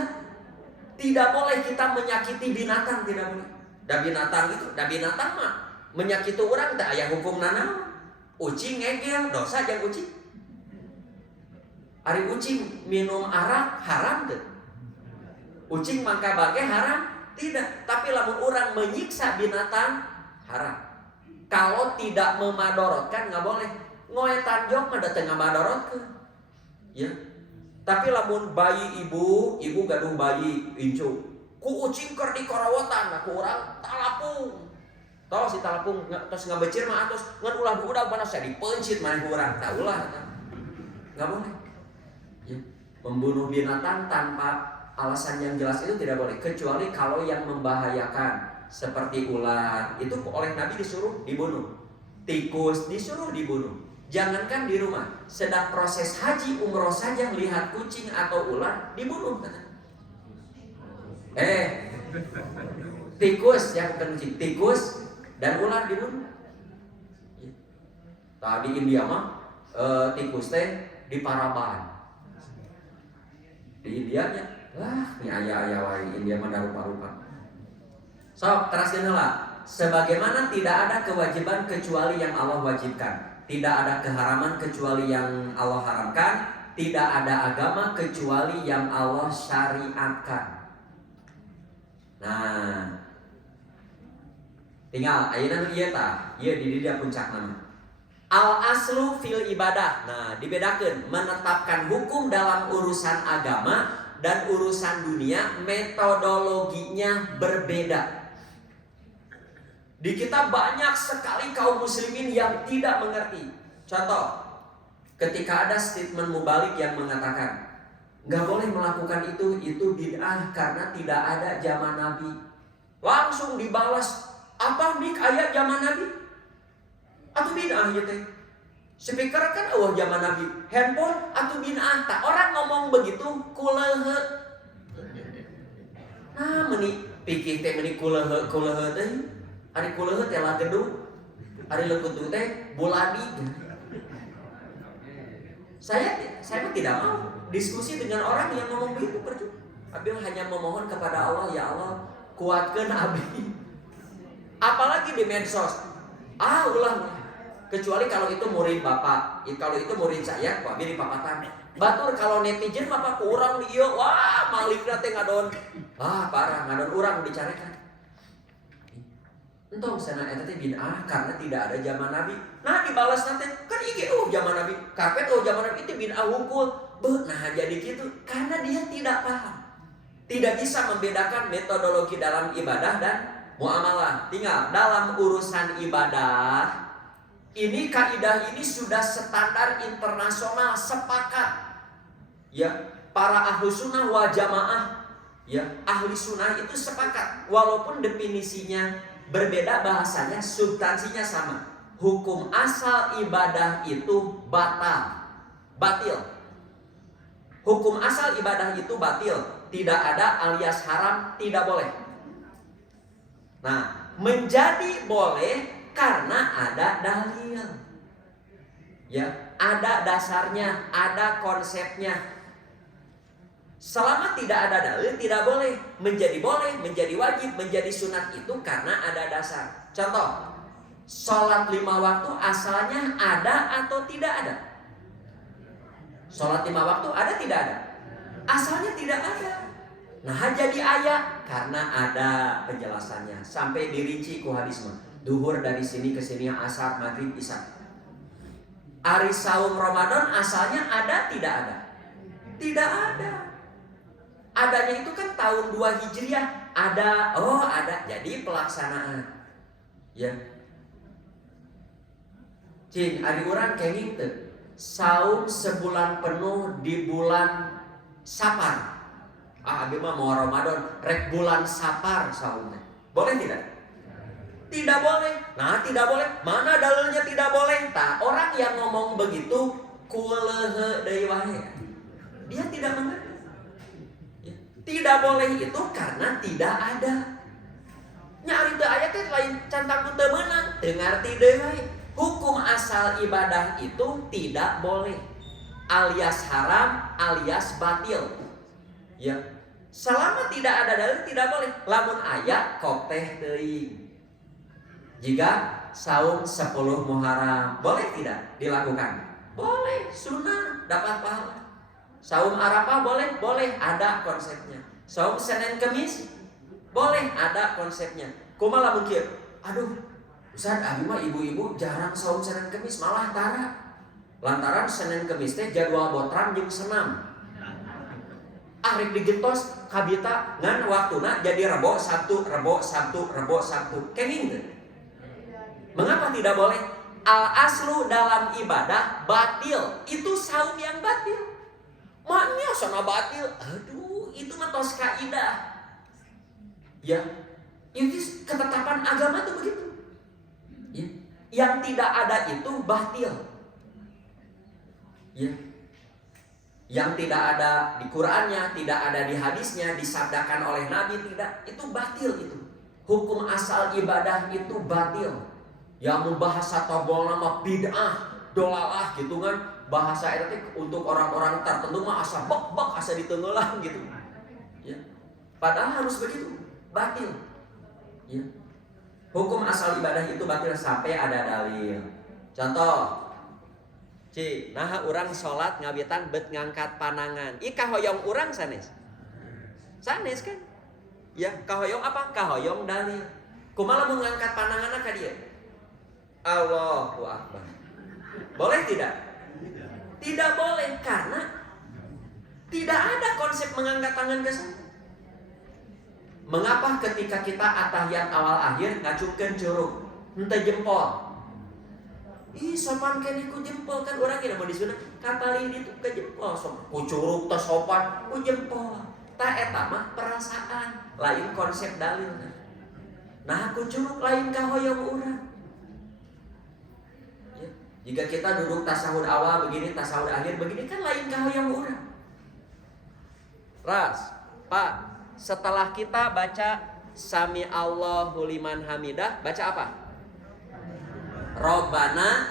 Tidak boleh kita menyakiti binatang, tidak boleh. Dan binatang mah menyakiti orang tak aya hukum nana. Ucing ngegel dosa jeung ucing. Ari ucing minum arak haram tuh. Ucing mangka bage haram? Tidak. Tapi lamun orang menyiksa binatang haram. Kalau tidak memadorotkan nggak boleh. Ngoetan jok mah dateng ngamadorotkeun. Ya. Tapi lamun bayi ibu gaduh bayi incu, ku ucing keur dikorawotan, nah ku urang talapung. Tahu si talapung tos ngabecir mah atos ngan ulah budak mana saya dipencit maneh urang, tah ulah eta. Enggak boleh. Ya. Membunuh binatang tanpa alasan yang jelas itu tidak boleh, kecuali kalau yang membahayakan seperti ular, itu oleh Nabi disuruh dibunuh. Tikus disuruh dibunuh. Jangankan di rumah, sedang proses haji umroh saja lihat kucing atau ular dibunuh. Tikus ya, bukan kucing, tikus dan ular dibunuh. Tadi India mah tikus teh di Paraban. Di Indianya, ini ayah wae India mah rupa-rupa. So, teraskeun heula. Sebagaimana tidak ada kewajiban kecuali yang Allah wajibkan. Tidak ada keharaman kecuali yang Allah haramkan. Tidak ada agama kecuali yang Allah syariatkan. Nah, tinggal ayeuna ieu tah, ieu di dia puncak nama. Al aslu fil ibadah. Nah, dibedakeun menetapkan hukum dalam urusan agama dan urusan dunia, metodologinya berbeda. Di kita banyak sekali kaum muslimin yang tidak mengerti. Contoh, ketika ada statement mubalik yang mengatakan nggak boleh melakukan itu bid'ah karena tidak ada zaman Nabi. Langsung dibalas, apa nih ayat zaman Nabi? Atau bid'ah gitu. Speaker kan zaman Nabi, handphone atau bid'ah. Tak orang ngomong begitu kulehe. Nah, meni pikir teh meni kulehe teh. Ari kulehe teh lah gedung, ari leukeut teh buladi. Saya tidak mau diskusi dengan orang yang ngomong begitu, percuma. Abi hanya memohon kepada Allah, ya Allah, kuatkan Abi. Apalagi di medsos. Ulah. Kecuali kalau itu murid Bapak, kalau itu murid saya, kok Abi dipapatan. Batur kalau netizen Bapak kurang dia, wah malikna teh ngadon. Parah, ngadon urang dicarikan. Entong sana eta teh bid'ah karena tidak ada zaman Nabi. Nah dibalas nanti kan iki zaman Nabi, karpet zaman Nabi itu bid'ah hungkul. Nah jadi gitu karena dia tidak paham. Tidak bisa membedakan metodologi dalam ibadah dan muamalah. Tinggal dalam urusan ibadah, ini kaidah ini sudah standar internasional sepakat. Ya, para ahlu sunnah wal jamaah, ya, ahli sunnah itu sepakat walaupun definisinya berbeda, bahasanya substansinya sama. Hukum asal ibadah itu batil. Hukum asal ibadah itu batil, tidak ada alias haram, tidak boleh. Nah, menjadi boleh karena ada dalil. Ya, ada dasarnya, ada konsepnya. Selama tidak ada dalil tidak boleh. Menjadi boleh, menjadi wajib, menjadi sunat itu karena ada dasar. Contoh, Sholat 5 waktu asalnya ada atau tidak ada? Sholat 5 waktu ada tidak ada? Asalnya tidak ada. Nah jadi ayat karena ada penjelasannya. Sampai dirinci ku hadis mah. Duhur dari sini ke sini, asar, maghrib, isya. Ari saum Ramadan asalnya ada tidak ada? Tidak ada. Adanya itu kan tahun 2 Hijriah. Ada, oh ada. Jadi pelaksanaan. Ya. Cing, adi urang kenging teu. Saum sebulan penuh di bulan Sapar. Abi mah mau Ramadan, rek bulan Sapar saumnya. Boleh tidak? Tidak boleh. Nah, tidak boleh. Mana dalilnya tidak boleh? Tah, orang yang ngomong begitu kulehe deui wae. Dia tidak mengerti. Ya. Tidak boleh itu karena tidak ada. Nya ari teu aya teh lain cantang teu meunang, teu ngarti deui wae. Hukum asal ibadah itu tidak boleh, alias haram, alias batil. Ya, selama tidak ada dalil tidak boleh. Lamun aya kok teh teuing. Jika saum 10 Muharram, boleh tidak dilakukan? Boleh, sunnah, dapat pahala. Saum Arafah boleh? Boleh, ada konsepnya. Saum Senin Kemis boleh, ada konsepnya. Kumaha lamun kieu? Aduh, Ustaz, abi mah ibu-ibu jarang saum Senin Kemis, malah tara. Lantaran Senin Kemis teh jadwal botram jeung senam. Arek digentos kabita ngan waktuna jadi Rebo, Sabtu, Rebo, Sabtu, Rebo, Sabtu. Kenging teu? Mengapa tidak boleh? Al aslu dalam ibadah batil. Itu saum yang batil. Maknya sana batil. Aduh, itu mah tos kaidah. Ya, itu ketetapan agama tuh begitu. Ya. Yang tidak ada itu batil. Ya. Yang tidak ada di Qur'annya, tidak ada di hadisnya, disabdakan oleh Nabi, tidak, itu batil itu. Hukum asal ibadah itu batil. Yang membahasa tobol nama bid'ah, dolalah gitu kan. Bahasa itu untuk orang-orang tertentu mah asa bek-bek asa ditenggelam gitu. Ya. Padahal harus begitu, batil. Ya. Hukum asal ibadah itu batil sampai ada dalil. Contoh, nah urang sholat ngabitan bet ngangkat panangan. Ih kahoyong urang sanes. Sanes kan? Ya, kahoyong apa? Kahoyong dalil. Kumaha mun ngangkat pananganna ka dieu? Allahu Akbar. Boleh tidak? Tidak boleh karena tidak ada konsep mengangkat tangan ke sana. Mengapa ketika kita atahiyat awal akhir ngacungkeun curug henteu jempol? Ih sopan kene ku jempol kan urang kira mau disunat kapalin itu ke jempol sopan. Ku curug teh sopan ku jempol. Ta eta mah perasaan, lain konsep dalilna. Nah ku curug lain kahoyong urang. Ya, jika kita duduk tasahud awal begini, tasahud akhir begini kan lain kahoyong urang. Ras, Pak, setelah kita baca Sami Allahu liman hamidah, baca apa? Robbana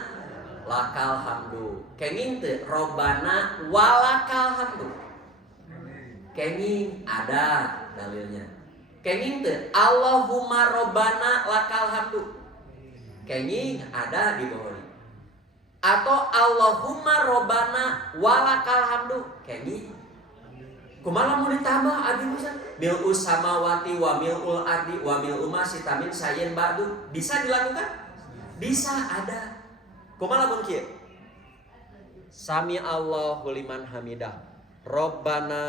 lakal hamdu. Kenging teu Robbana walakal hamdu. Kenging ada dalilnya. Kenging teu Allahumma Robbana lakal hamdu. Kenging ada di bawah ini. Atau Allahumma Robbana walakal hamdu. Kenging kumaha mau ditambah abi bisa mil'us samawati wa mil'ul ardi wa mil'u ma sitamin sayen ba'du. Bisa dilakukan? Bisa, ada. Kumaha mun kieu? Sami Allahu liman hamidah. Rabbana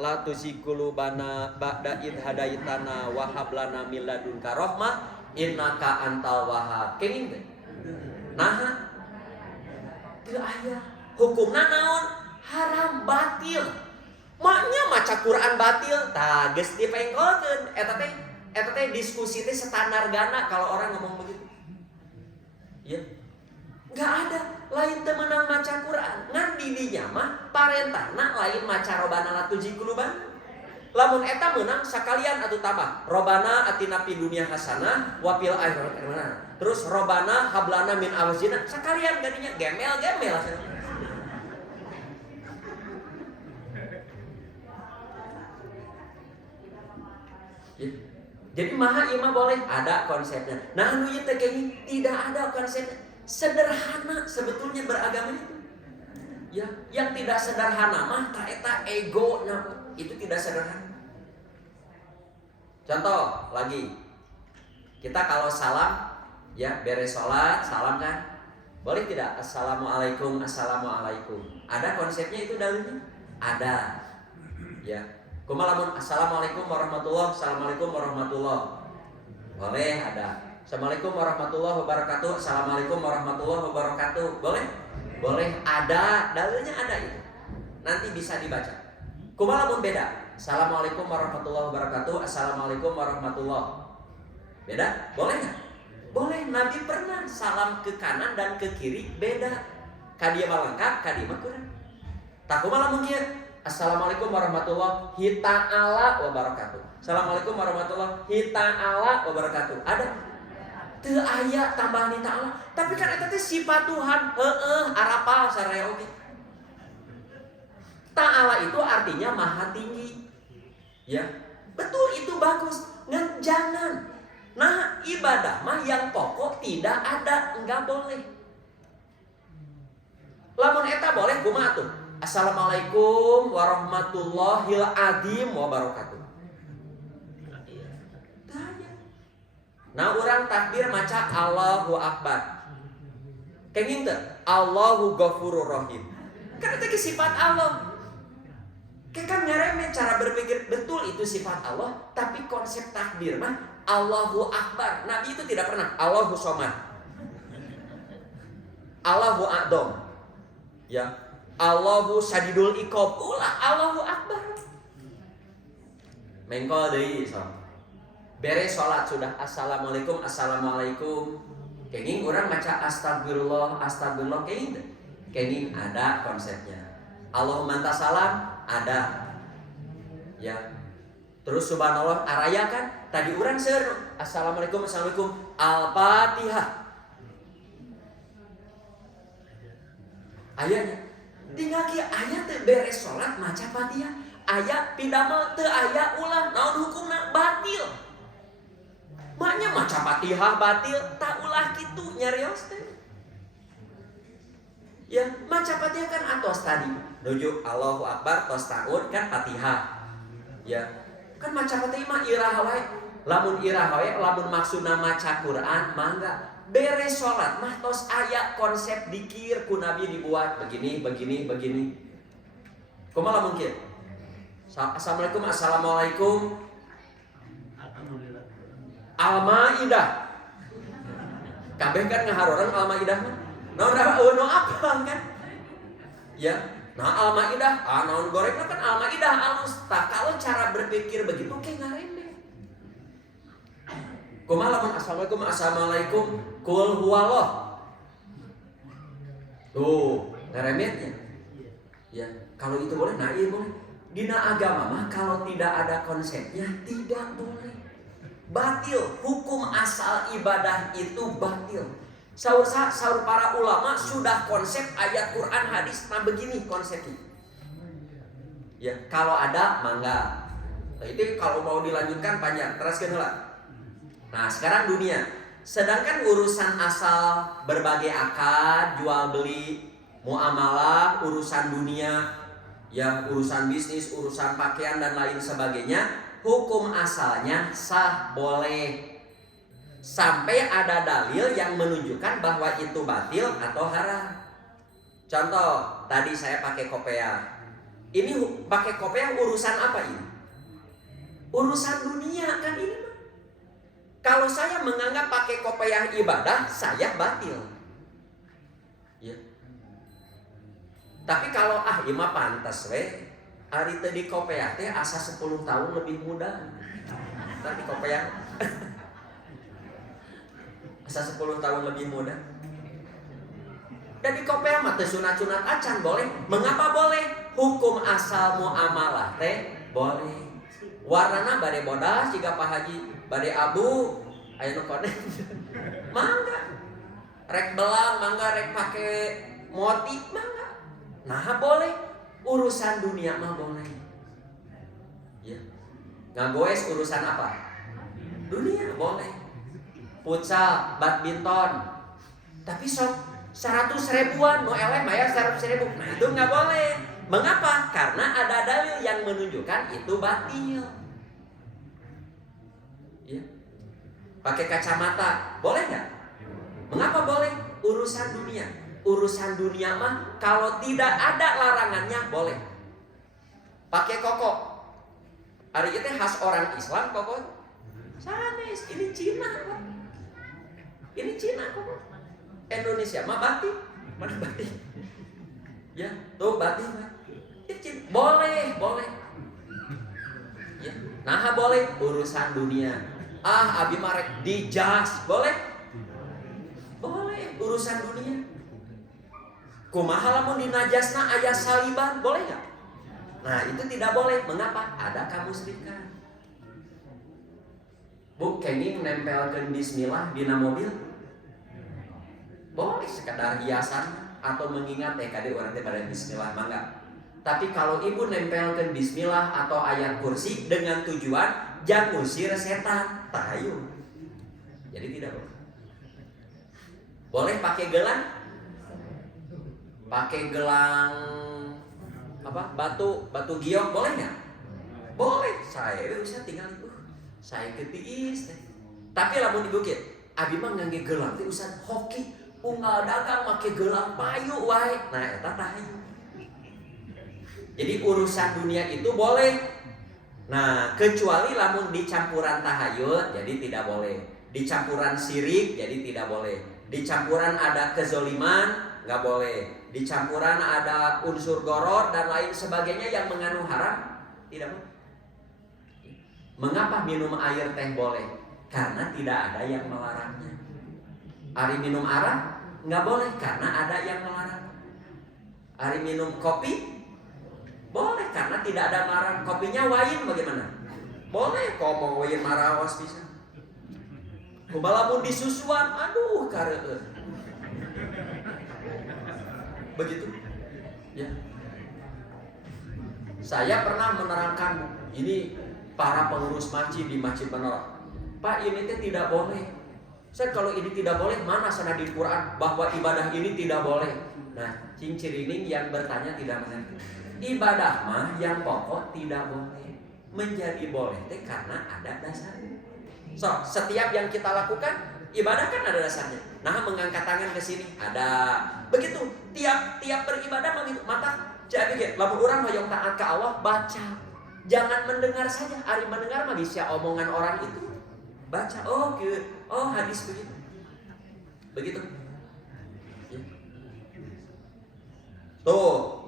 la tuzigh qulubana ba'da id hadaitana wa hab lana min ladunka rahmah innaka antal wahhab. Kenging teh? Nah, teu aya. Hukumna naon? Haram, batil. Maknya maca Quran batil, tah geus dipengkolkeun. Eta teh diskusi teh standar gana kalau orang ngomong begitu. Ya. Enggak ada lain teu meunang maca Quran. Ngan di dinya mah parentahna lain maca Robbana la tuzigh qulubana. Lamun eta meunang sakalian atuh tambah Robbana atina fid dunya hasanah wa fil akhirati hasanah. Terus Robbana hablana min awzina sakalian gadinya gemel-gemel. Ya. Jadi maha ima boleh ada konsepnya. Nah anu ieu teh tidak ada konsepnya. Sederhana sebetulnya beragama itu. Ya, yang tidak sederhana mah eta ego itu tidak sederhana. Contoh lagi. Kita kalau salam ya beres sholat salam kan? Boleh tidak? Assalamualaikum, assalamualaikum. Ada konsepnya itu dalilnya? Ada. Ya. Kumalamun assalamualaikum warahmatullahi, assalamualaikum warahmatullahi. Boleh ada. Assalamualaikum warahmatullahi wabarakatuh, assalamualaikum warahmatullahi wabarakatuh. Boleh? Boleh ada. Dalilnya ada itu. Nanti bisa dibaca. Kumalamun beda. Assalamualaikum warahmatullahi wabarakatuh, assalamualaikum warahmatullahi. Beda? Boleh nggak? Boleh. Nabi pernah salam ke kanan dan ke kiri beda. Kadia mah lengkap, kadia mah kurang. Tak kumaha mungkin. Assalamualaikum warahmatullahi ta'ala wabarakatuh. Assalamualaikum warahmatullahi ta'ala wabarakatuh. Ada? Teu aya tambahan ta'ala. Tapi kan eta teh sifat Tuhan. Arapa saraya oge. Ta'ala itu artinya maha tinggi. Ya. Betul itu bagus. Ngan jangan. Nah, ibadah mah yang pokok tidak ada, enggak boleh. Lamun eta boleh kumaha tuh? Assalamualaikum warahmatullahi wabarakatuh. Nah, orang takbir maca Allahu Akbar. Kenging teu? Allahu Ghafurur Rahim. Kan itu sifat Allah. Kayak kan ngereme cara berpikir betul itu sifat Allah, tapi konsep takbir mah Allahu Akbar. Nabi itu tidak pernah Allahu Somad. Allahu A'dom. Ya. Allahu Sadidul Iqob. Ulah Allahu Akbar. Mengko deui so. Beres salat sudah assalamualaikum assalamualaikum. Kenging urang maca astagfirullah astagfirullah kenging ada konsepnya. Allahumma anta salam ada. Ya. Terus subhanallah araya kan tadi urang seueur assalamualaikum assalamualaikum Al-Fatihah. Ayatnya tinggal kieu aya teu beres salat maca Fatihah, aya pidamel teu aya ulah, naon hukumna batil. Maknya maca Fatihah batil, tak ulah kitu nyarios teh. Ya, maca Fatihah kan atos tadi. Nuju Allahu Akbar tos taun kan Fatihah. Ya. Kan maca Fatihah mah irah wae. Lamun irah wae, lamun maksudna maca Quran mangga. Beres sholat mah tos aya konsep dikir ku Nabi dibuat begini. Kumaha mungkin? Assalamualaikum assalamualaikum. Al-Maidah. Kabeh kan ngaharorang Al-Maidah mah. No apa kan? Ya. Nah Al-Maidah, naon gorengna kan Al-Maidah alus. Tak kalau cara berpikir begitu kayak ngarende. Kumaha lamun assalamualaikum kul huwallah. Tuh, ngeremetnya. Ya, kalau itu boleh, nah iya boleh. Dina agama mah kalau tidak ada konsepnya tidak boleh. Batil, hukum asal ibadah itu batil. Saur para ulama sudah konsep ayat Quran hadis nah begini konsepnya. Ya, kalau ada mangga. Nah, itu kalau mau dilanjutkan panjang, teruskeun heula. Nah sekarang dunia. Sedangkan urusan asal berbagai akad, jual beli, muamalah, urusan dunia, ya urusan bisnis, urusan pakaian dan lain sebagainya, hukum asalnya sah boleh. Sampai ada dalil yang menunjukkan bahwa itu batil atau haram. Contoh, tadi saya pakai kopiah. Ini pakai kopiah urusan apa ini? Urusan dunia kan ini. Kalau saya menganggap pakai kopiah ibadah, saya batil. Ya. Tapi kalau ieu mah pantes we, ari teu di kopiah teh asa 10 tahun lebih muda. Tapi kopiah asa 10 tahun lebih muda. Dan di kopiah mah teu sunat-sunat acan boleh. Mengapa boleh? Hukum asal muamalah teh boleh. Warnana bade bodas jiga Pak Haji. Bade abu, aya nu konek. Mangga. Rek belang, mangga rek pake motif, mangga. Nah, boleh. Urusan dunia mah boleh. Ya. Ngagoes urusan apa? dunia boleh. Futsal, badminton, tapi 100 ribuan, no eleh bayar 100 ribu. Nah itu nggak boleh. Mengapa? Karena ada dalil yang menunjukkan itu batil. Ya. Pakai kacamata, boleh nggak? Mengapa boleh? Urusan dunia. Urusan dunia mah kalau tidak ada larangannya boleh. Pakai koko. Hari itu khas orang Islam koko. Sanes, ini Cina kok. Ini Cina kok. Indonesia mah batik. Mana batik? Ya, tuh batik mah. Boleh, boleh. Ya, nah boleh urusan dunia. Abi marek dijas, boleh? Boleh urusan dunia. Kumaha lamun dinajasna aya saliban, boleh nggak? Nah itu tidak boleh. Mengapa? Ada kamusyrikan. Bu, kenging nempelkeun bismillah dina mobil, boleh sekadar hiasan atau mengingat kade orang teh pada bismillah mangga. Tapi kalau ibu nempelkeun bismillah atau ayat kursi dengan tujuan jangan ngusir setan, tahayu. Jadi tidak boleh. Boleh pakai gelang? Pakai gelang apa? Batu giok boleh nggak? Boleh. Saya bisa tinggal saya ketiis teh. Tapi lamun di bukit, abi mah ngangge gelang teh usan hoki, unggal dagang make gelang payu wae. Nah eta tahayu. Jadi urusan dunia itu boleh. Nah, kecuali lamun dicampuran tahayul jadi tidak boleh. Dicampuran syirik jadi tidak boleh. Dicampuran ada kezoliman nggak boleh. Dicampuran ada unsur goror dan lain sebagainya yang mengandung haram tidak boleh. Mengapa minum air teh boleh? Karena tidak ada yang melarangnya. Ari minum arak nggak boleh karena ada yang melarang. Ari minum kopi boleh karena tidak ada melarang. Kopinya wain bagaimana? Boleh kok mau wain marawas bisa. Kubalamun disusuan, aduh kareueun. Begitu. Ya. Saya pernah menerangkan ini para pengurus masjid di Masjid Menara. Pak, ini teh tidak boleh. Saya kalau ini tidak boleh, mana sana di Quran bahwa ibadah ini tidak boleh. Nah, cincirining yang bertanya tidak mengerti. Ibadah mah yang pokok tidak boleh. Menjadi boleh teh karena ada dasarnya. So, setiap yang kita lakukan ibadah kan ada dasarnya. Nah, mengangkat tangan ke sini ada. Begitu, tiap beribadah begitu. Mata jadi gitu. Lamun urang hoyong taat ke Allah, baca. Jangan mendengar saja. Ari mendengar mah bisa omongan orang itu. Baca, oh gitu. Oh, hadis begitu. Begitu. Ya. Tuh.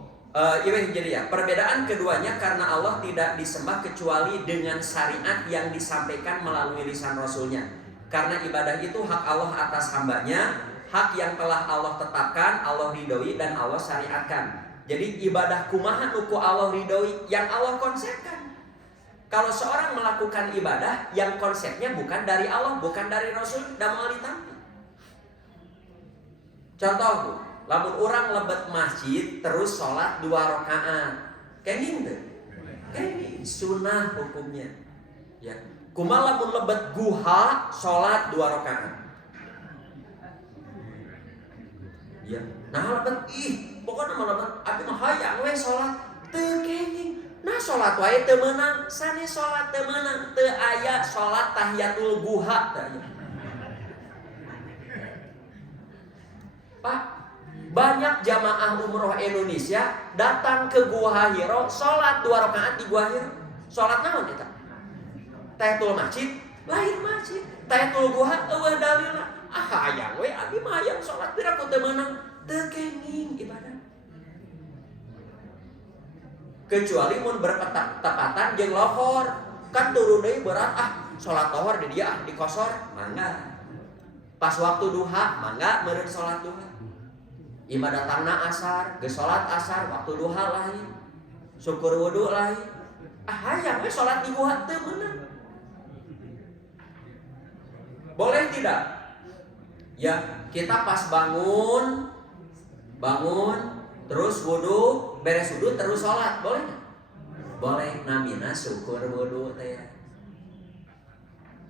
Jadi ya, perbedaan keduanya karena Allah tidak disembah kecuali dengan syariat yang disampaikan melalui lisan Rasulnya. Karena ibadah itu hak Allah atas hambanya, hak yang telah Allah tetapkan, Allah ridhoi dan Allah syariatkan. Jadi ibadah kumaha nuku Allah ridhoi yang Allah konsepkan. Kalau seorang melakukan ibadah yang konsepnya bukan dari Allah, bukan dari Rasul, dan mau ditampi. Contoh Bu, lamun orang lebet masjid terus sholat 2 rakaat, kayak gitu, kayak sunnah hukumnya. Ya, kumaha lamun lebet guha sholat 2 rakaat. Ya, nah lebet pokoknya mah lebet, abi mah hayang we sholat teu kenging. Nah sholat wae teu meunang, sane sholat teu meunang, teu aya sholat tahiyatul guha teu aya. Pak, banyak jamaah umroh Indonesia datang ke Gua Hiro, sholat 2 rakaat di Gua Hiro. Sholat naon eta? Tahiyatul masjid, lain masjid. Tahiyatul Gua eueuh dalilna. Hayang we abi mah hayang sholat pira ku teu meunang, teu kenging ibadah. Kecuali mun bertepatan jeung lohor, kan turun deui berat sholat lohor di dia di kosor, mangga. Pas waktu duha, mangga meureun sholat duha. Ibadah tangna asar, ge sholat asar waktu duha lain. Syukur wudu lain. Hayang we sholat di duha teu meunang. Boleh tidak? Ya, kita pas bangun terus wudu, beres wudu terus sholat, boleh nggak? Boleh, namina syukur wudu teh.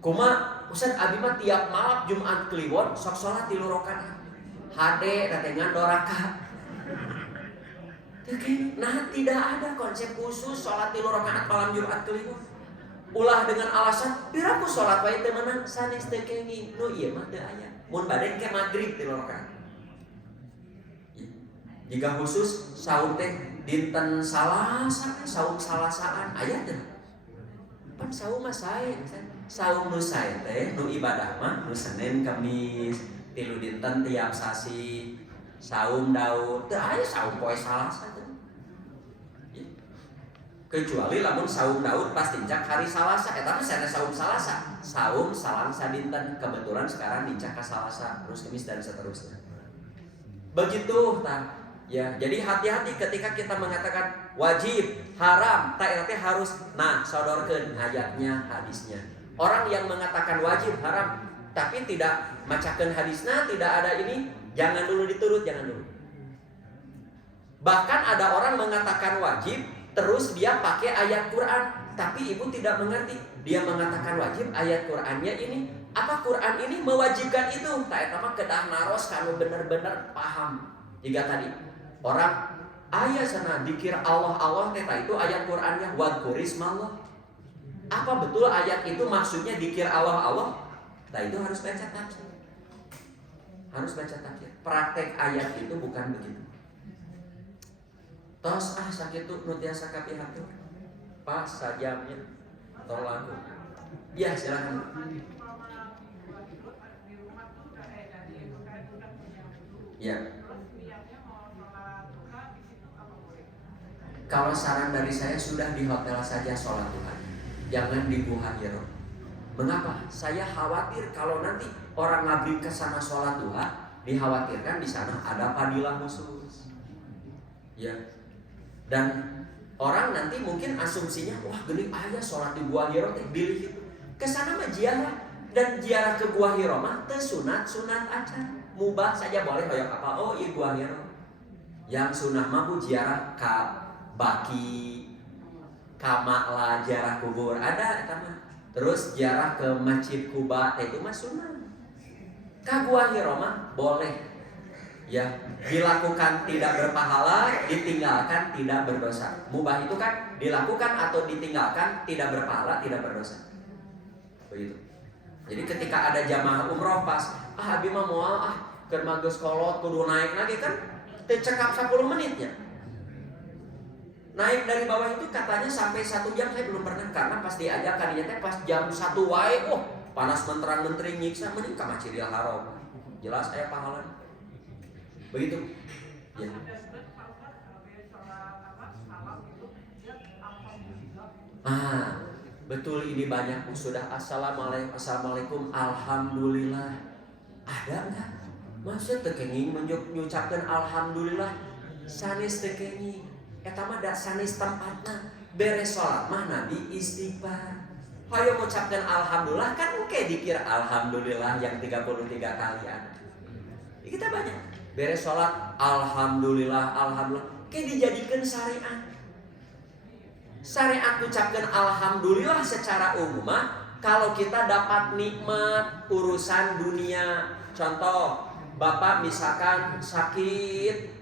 Kuma Ustaz abi mah tiap malam Jumat Kliwon sok salat 3 rakaat. Hade datengan 2 rakaat. Nah, tidak ada konsep khusus salat 3 rakaat malam Jumat Kliwon. Ulah dengan alasan piraku salat wae teu meunang sanes teu kengi. Nu ieu mah teu aya. Mun bade ke maghrib 3 rakaat. Jika khusus saum teh dinten Salasa, saum Salasaan aya teh. Pan saum mah sae, saum nu sae teh nu ibadah mah nu Senin Kamis, 3 dinten tiap sasi. Saum Daud, teu aya saum poe Salasa teh. Kecuali lamun saum Daud pas dincak hari Salasa, tapi sana saum Salasa, saum salang sadinten, kebetulan sekarang dincak ke Salasa, terus Kamis dan seterusnya. Begitu tah. Ya, jadi hati-hati ketika kita mengatakan wajib, haram, tak harus sodorkeun ayatnya, hadisnya. Orang yang mengatakan wajib, haram, tapi tidak macakeun hadisnya, tidak ada ini, jangan dulu diturut, jangan dulu. Bahkan ada orang mengatakan wajib, terus dia pakai ayat Quran, tapi ibu tidak mengerti. Dia mengatakan wajib, ayat Qurannya ini, apa Quran ini mewajibkan itu? Tak eta mah kedah naros kanu bener-bener paham. Jika tadi orang ayat sana dikir Allah teta itu ayat Qurannya wadkurismallah. Apa betul ayat itu maksudnya dikir Allah? Nah itu harus baca tafsir. Harus baca tafsir. Praktek ayat itu bukan begitu. Tos sakit tuh nutiasa kapihatur. Pas sajamnya tolak. Ya silakan. Ya. Kalau saran dari saya sudah di hotel saja sholat duha, jangan di Buhajero. Mengapa? Saya khawatir kalau nanti orang ngabri ke sana sholat duha, dikhawatirkan di sana ada fadilah khusus. Ya. Dan orang nanti mungkin asumsinya, wah geuning aya sholat di Buhajero teh bilih itu. Ke sana mah ziarah, dan ziarah ke Buhajero mah teu sunat aja. Mubah saja boleh hoyong apa? Oh, ieu Buhajero. Yang sunah mah bu ziarah ka Baki, Kamakla, ziarah kubur ada sama. Terus ziarah ke Masjid Kuba itu mah sunnah. Ka Gua Hiro mah boleh. Ya, dilakukan tidak berpahala, ditinggalkan tidak berdosa. Mubah itu kan dilakukan atau ditinggalkan tidak berpahala, tidak berdosa. Begitu. Jadi ketika ada jamaah umroh pas, abi mah moal keur magos kolot kudu naik lagi kan teu cekap 10 menit ya. Naik dari bawah itu katanya sampai 1 jam saya belum pernah, karena pas diajak kadinya pas jam 1 wae, panas menterang-mentering nyiksa mending ka Masjidil Haram. Jelas aya pahala. Begitu. Ya. Betul ini banyak sudah assalamualaikum alhamdulillah. Ada enggak? Maksud teu kenging mengucapkan alhamdulillah sanes teu kenging. Eta mah da sanes tempatna. Beres salat mah Nabi istighfar. Hayo mengucapkan alhamdulillah kan oke dikira alhamdulillah yang 33 kali ada. Kita banyak. Beres salat alhamdulillah. Kayak dijadikan syariat. Syariat ucapkan alhamdulillah secara umum kalau kita dapat nikmat urusan dunia. Contoh, Bapak misalkan sakit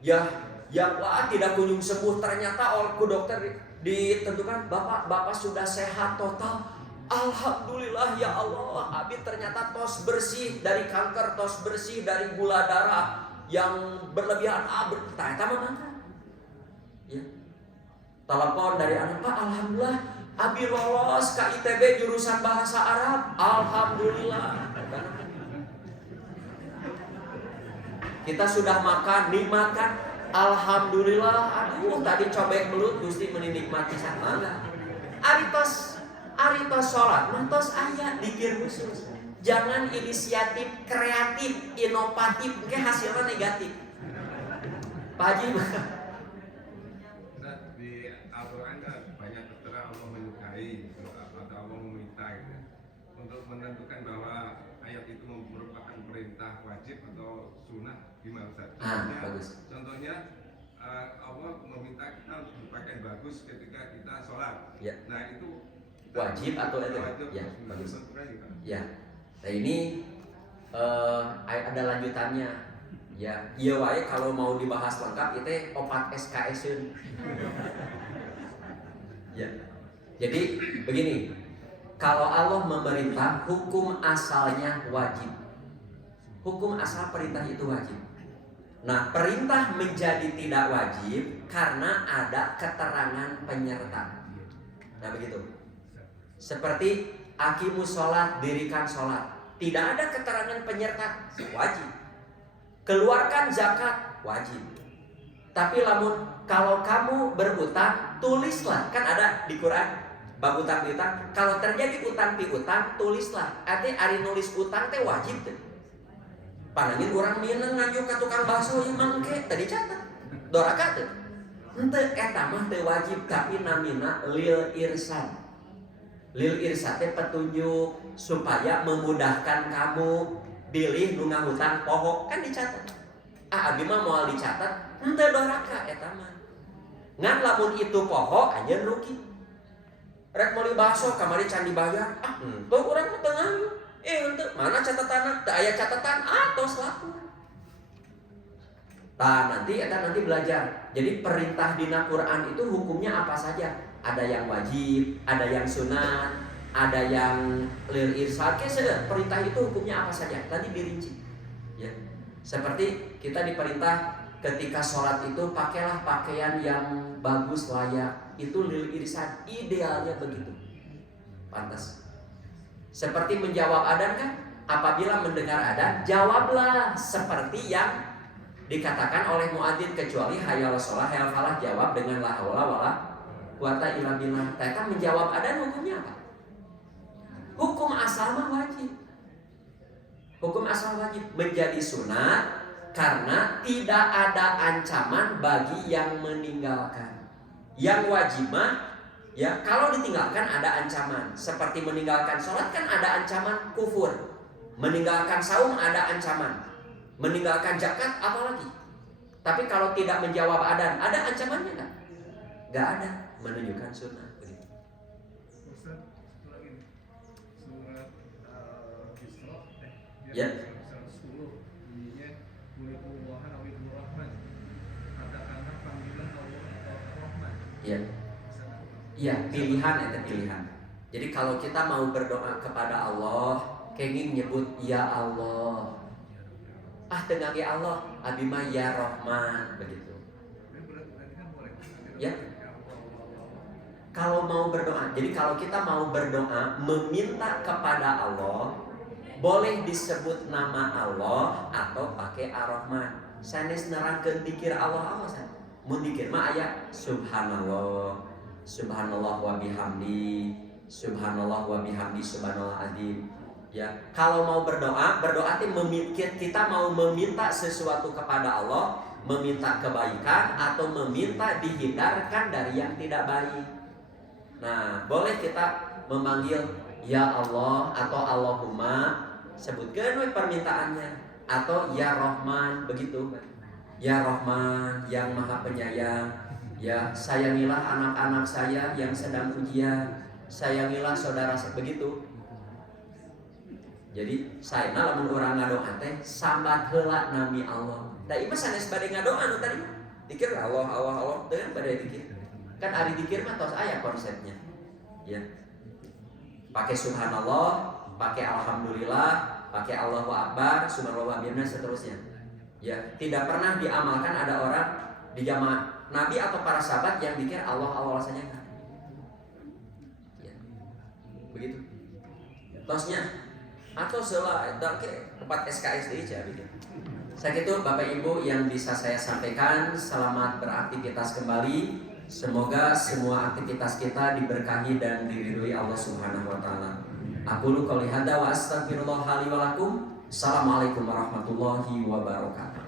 ya yang tidak kunjung sembuh, ternyata oleh dokter ditentukan Bapak sudah sehat total. Alhamdulillah ya Allah, abi ternyata tos bersih dari kanker, tos bersih dari gula darah yang berlebihan. Ternyata mana? Ya. Telepon dari anak, Pak, alhamdulillah abi lolos ke ITB jurusan bahasa Arab. Alhamdulillah. Kita sudah makan, nikmat kan? Alhamdulillah. Aduh, tadi cobek belut Gusti menikmati sana. Aritos sholat, mantos ayat dikir khusus. Jangan inisiatif kreatif, inovatif, mungkin hasilnya negatif. Pak Haji di Al-Quran banyak tertera Allah menyukai atau Allah meminta gitu. Untuk menentukan bahwa ayat itu merupakan perintah wajib atau sunnah gimana Ustaz? Contohnya Allah meminta kita untuk berpakaian bagus ketika kita sholat. Ya. Nah itu wajib atau itu? Ya, bagus. Ya. Nah ini ada lanjutannya. Ya, iya wae kalau mau dibahas lengkap itu opat SKS-un. Ya. Jadi begini, kalau Allah memerintah, hukum asalnya wajib. Hukum asal perintah itu wajib. Nah, perintah menjadi tidak wajib karena ada keterangan penyerta. Nah, begitu. Seperti aqimus sholat, dirikan sholat. Tidak ada keterangan penyerta, wajib. Keluarkan zakat, wajib. Tapi lamun kalau kamu berutang, tulislah. Kan ada di Quran bab utang piutang. Kalau terjadi utang piutang, tulislah. Artinya ari nulis utang teh wajib teh. Panangin orang minang ngaju ke tukang bakso yang mangke tadi catat. Doraka teh. Henteu eta mah teu wajib tapi namina lil irsan. Lil irsan teh petunjuk supaya memudahkan kamu bilih nu ngahutang poho kan dicatat. Abi mah moal dicatat henteu doraka eta mah. Ngan lamun itu poho anjeun rugi. Rek meuli bakso kamari can dibayar. Tuh urang mah teu ngaju. Henteu mana catatanna? Teu aya catatan tos lapor. Nanti belajar. Jadi perintah dina Quran itu hukumnya apa saja? Ada yang wajib, ada yang sunat, ada yang lil irsal. Perintah itu hukumnya apa saja? Tadi dirinci. Ya. Seperti kita diperintah ketika sholat itu pakailah pakaian yang bagus layak. Itu lil irsal. Idealnya begitu. Pantas. Seperti menjawab adzan kan? Apabila mendengar adzan, jawablah seperti yang dikatakan oleh muadzin kecuali hayal sholah hayal falah jawab dengan la haula wala quwata illa billah. Mereka menjawab adzan hukumnya apa? Hukum asal mah wajib. Hukum asal wajib menjadi sunat karena tidak ada ancaman bagi yang meninggalkan. Yang wajib mah ya kalau ditinggalkan ada ancaman. Seperti meninggalkan sholat kan ada ancaman kufur. Meninggalkan saum ada ancaman. Meninggalkan zakat apalagi. Tapi kalau tidak menjawab adzan, ada ancamannya kan? Gak ada. Menunjukkan sunnah. Begitu. Ustaz, lagi surat Isra Ya. 110 bunyinya Qulillahu awidul rahman. Katakanlah panggilan Allah atau Rahman. Ya. Iya, pilihan itu pilihan. Jadi kalau kita mau berdoa kepada Allah, kenging nyebut ya Allah. Tenang ya Allah, abi mah ya Rahman begitu. Ya. Kalau mau berdoa, jadi kalau kita mau berdoa meminta kepada Allah, boleh disebut nama Allah atau pakai Ar-Rahman. Sanes nerangkeun dikir Allah san. Mun dikir mah aya subhanallah, subhanallah wa bihamdi, subhanallah wa bihamdi, subhanallah azim. Ya, kalau mau berdoa kita mau meminta sesuatu kepada Allah, meminta kebaikan atau meminta dihindarkan dari yang tidak baik. Nah, boleh kita memanggil ya Allah atau Allahumma, sebutkan permintaannya, atau ya Rahman begitu. Ya Rahman yang Maha Penyayang, ya sayangilah anak-anak saya yang sedang ujian, sayangilah saudara begitu. Jadi saya lamun orang ngadoa teh sambat heula nami Allah. Da ieu sanes bade ngadoa anu tadi. Dikir Allah teh bade dikir. Kan ari dikir mah tos aya konsepnya. Ya. Pakai subhanallah, pakai alhamdulillah, pakai Allahu akbar, subhanallah wa bihamdihi seterusnya. Ya, tidak pernah diamalkan ada orang di zaman Nabi atau para sahabat yang dikir Allah saja kan. Ya. Begitu. Tosnya atau setelah tempat SKSD aja gitu. Saya gitu Bapak Ibu yang bisa saya sampaikan, selamat beraktivitas kembali. Semoga semua aktivitas kita diberkahi dan diridhoi Allah Subhanahu wa taala. Aqulu qouli hadza wa astaghfirullah li wa lakum. Assalamualaikum warahmatullahi wabarakatuh.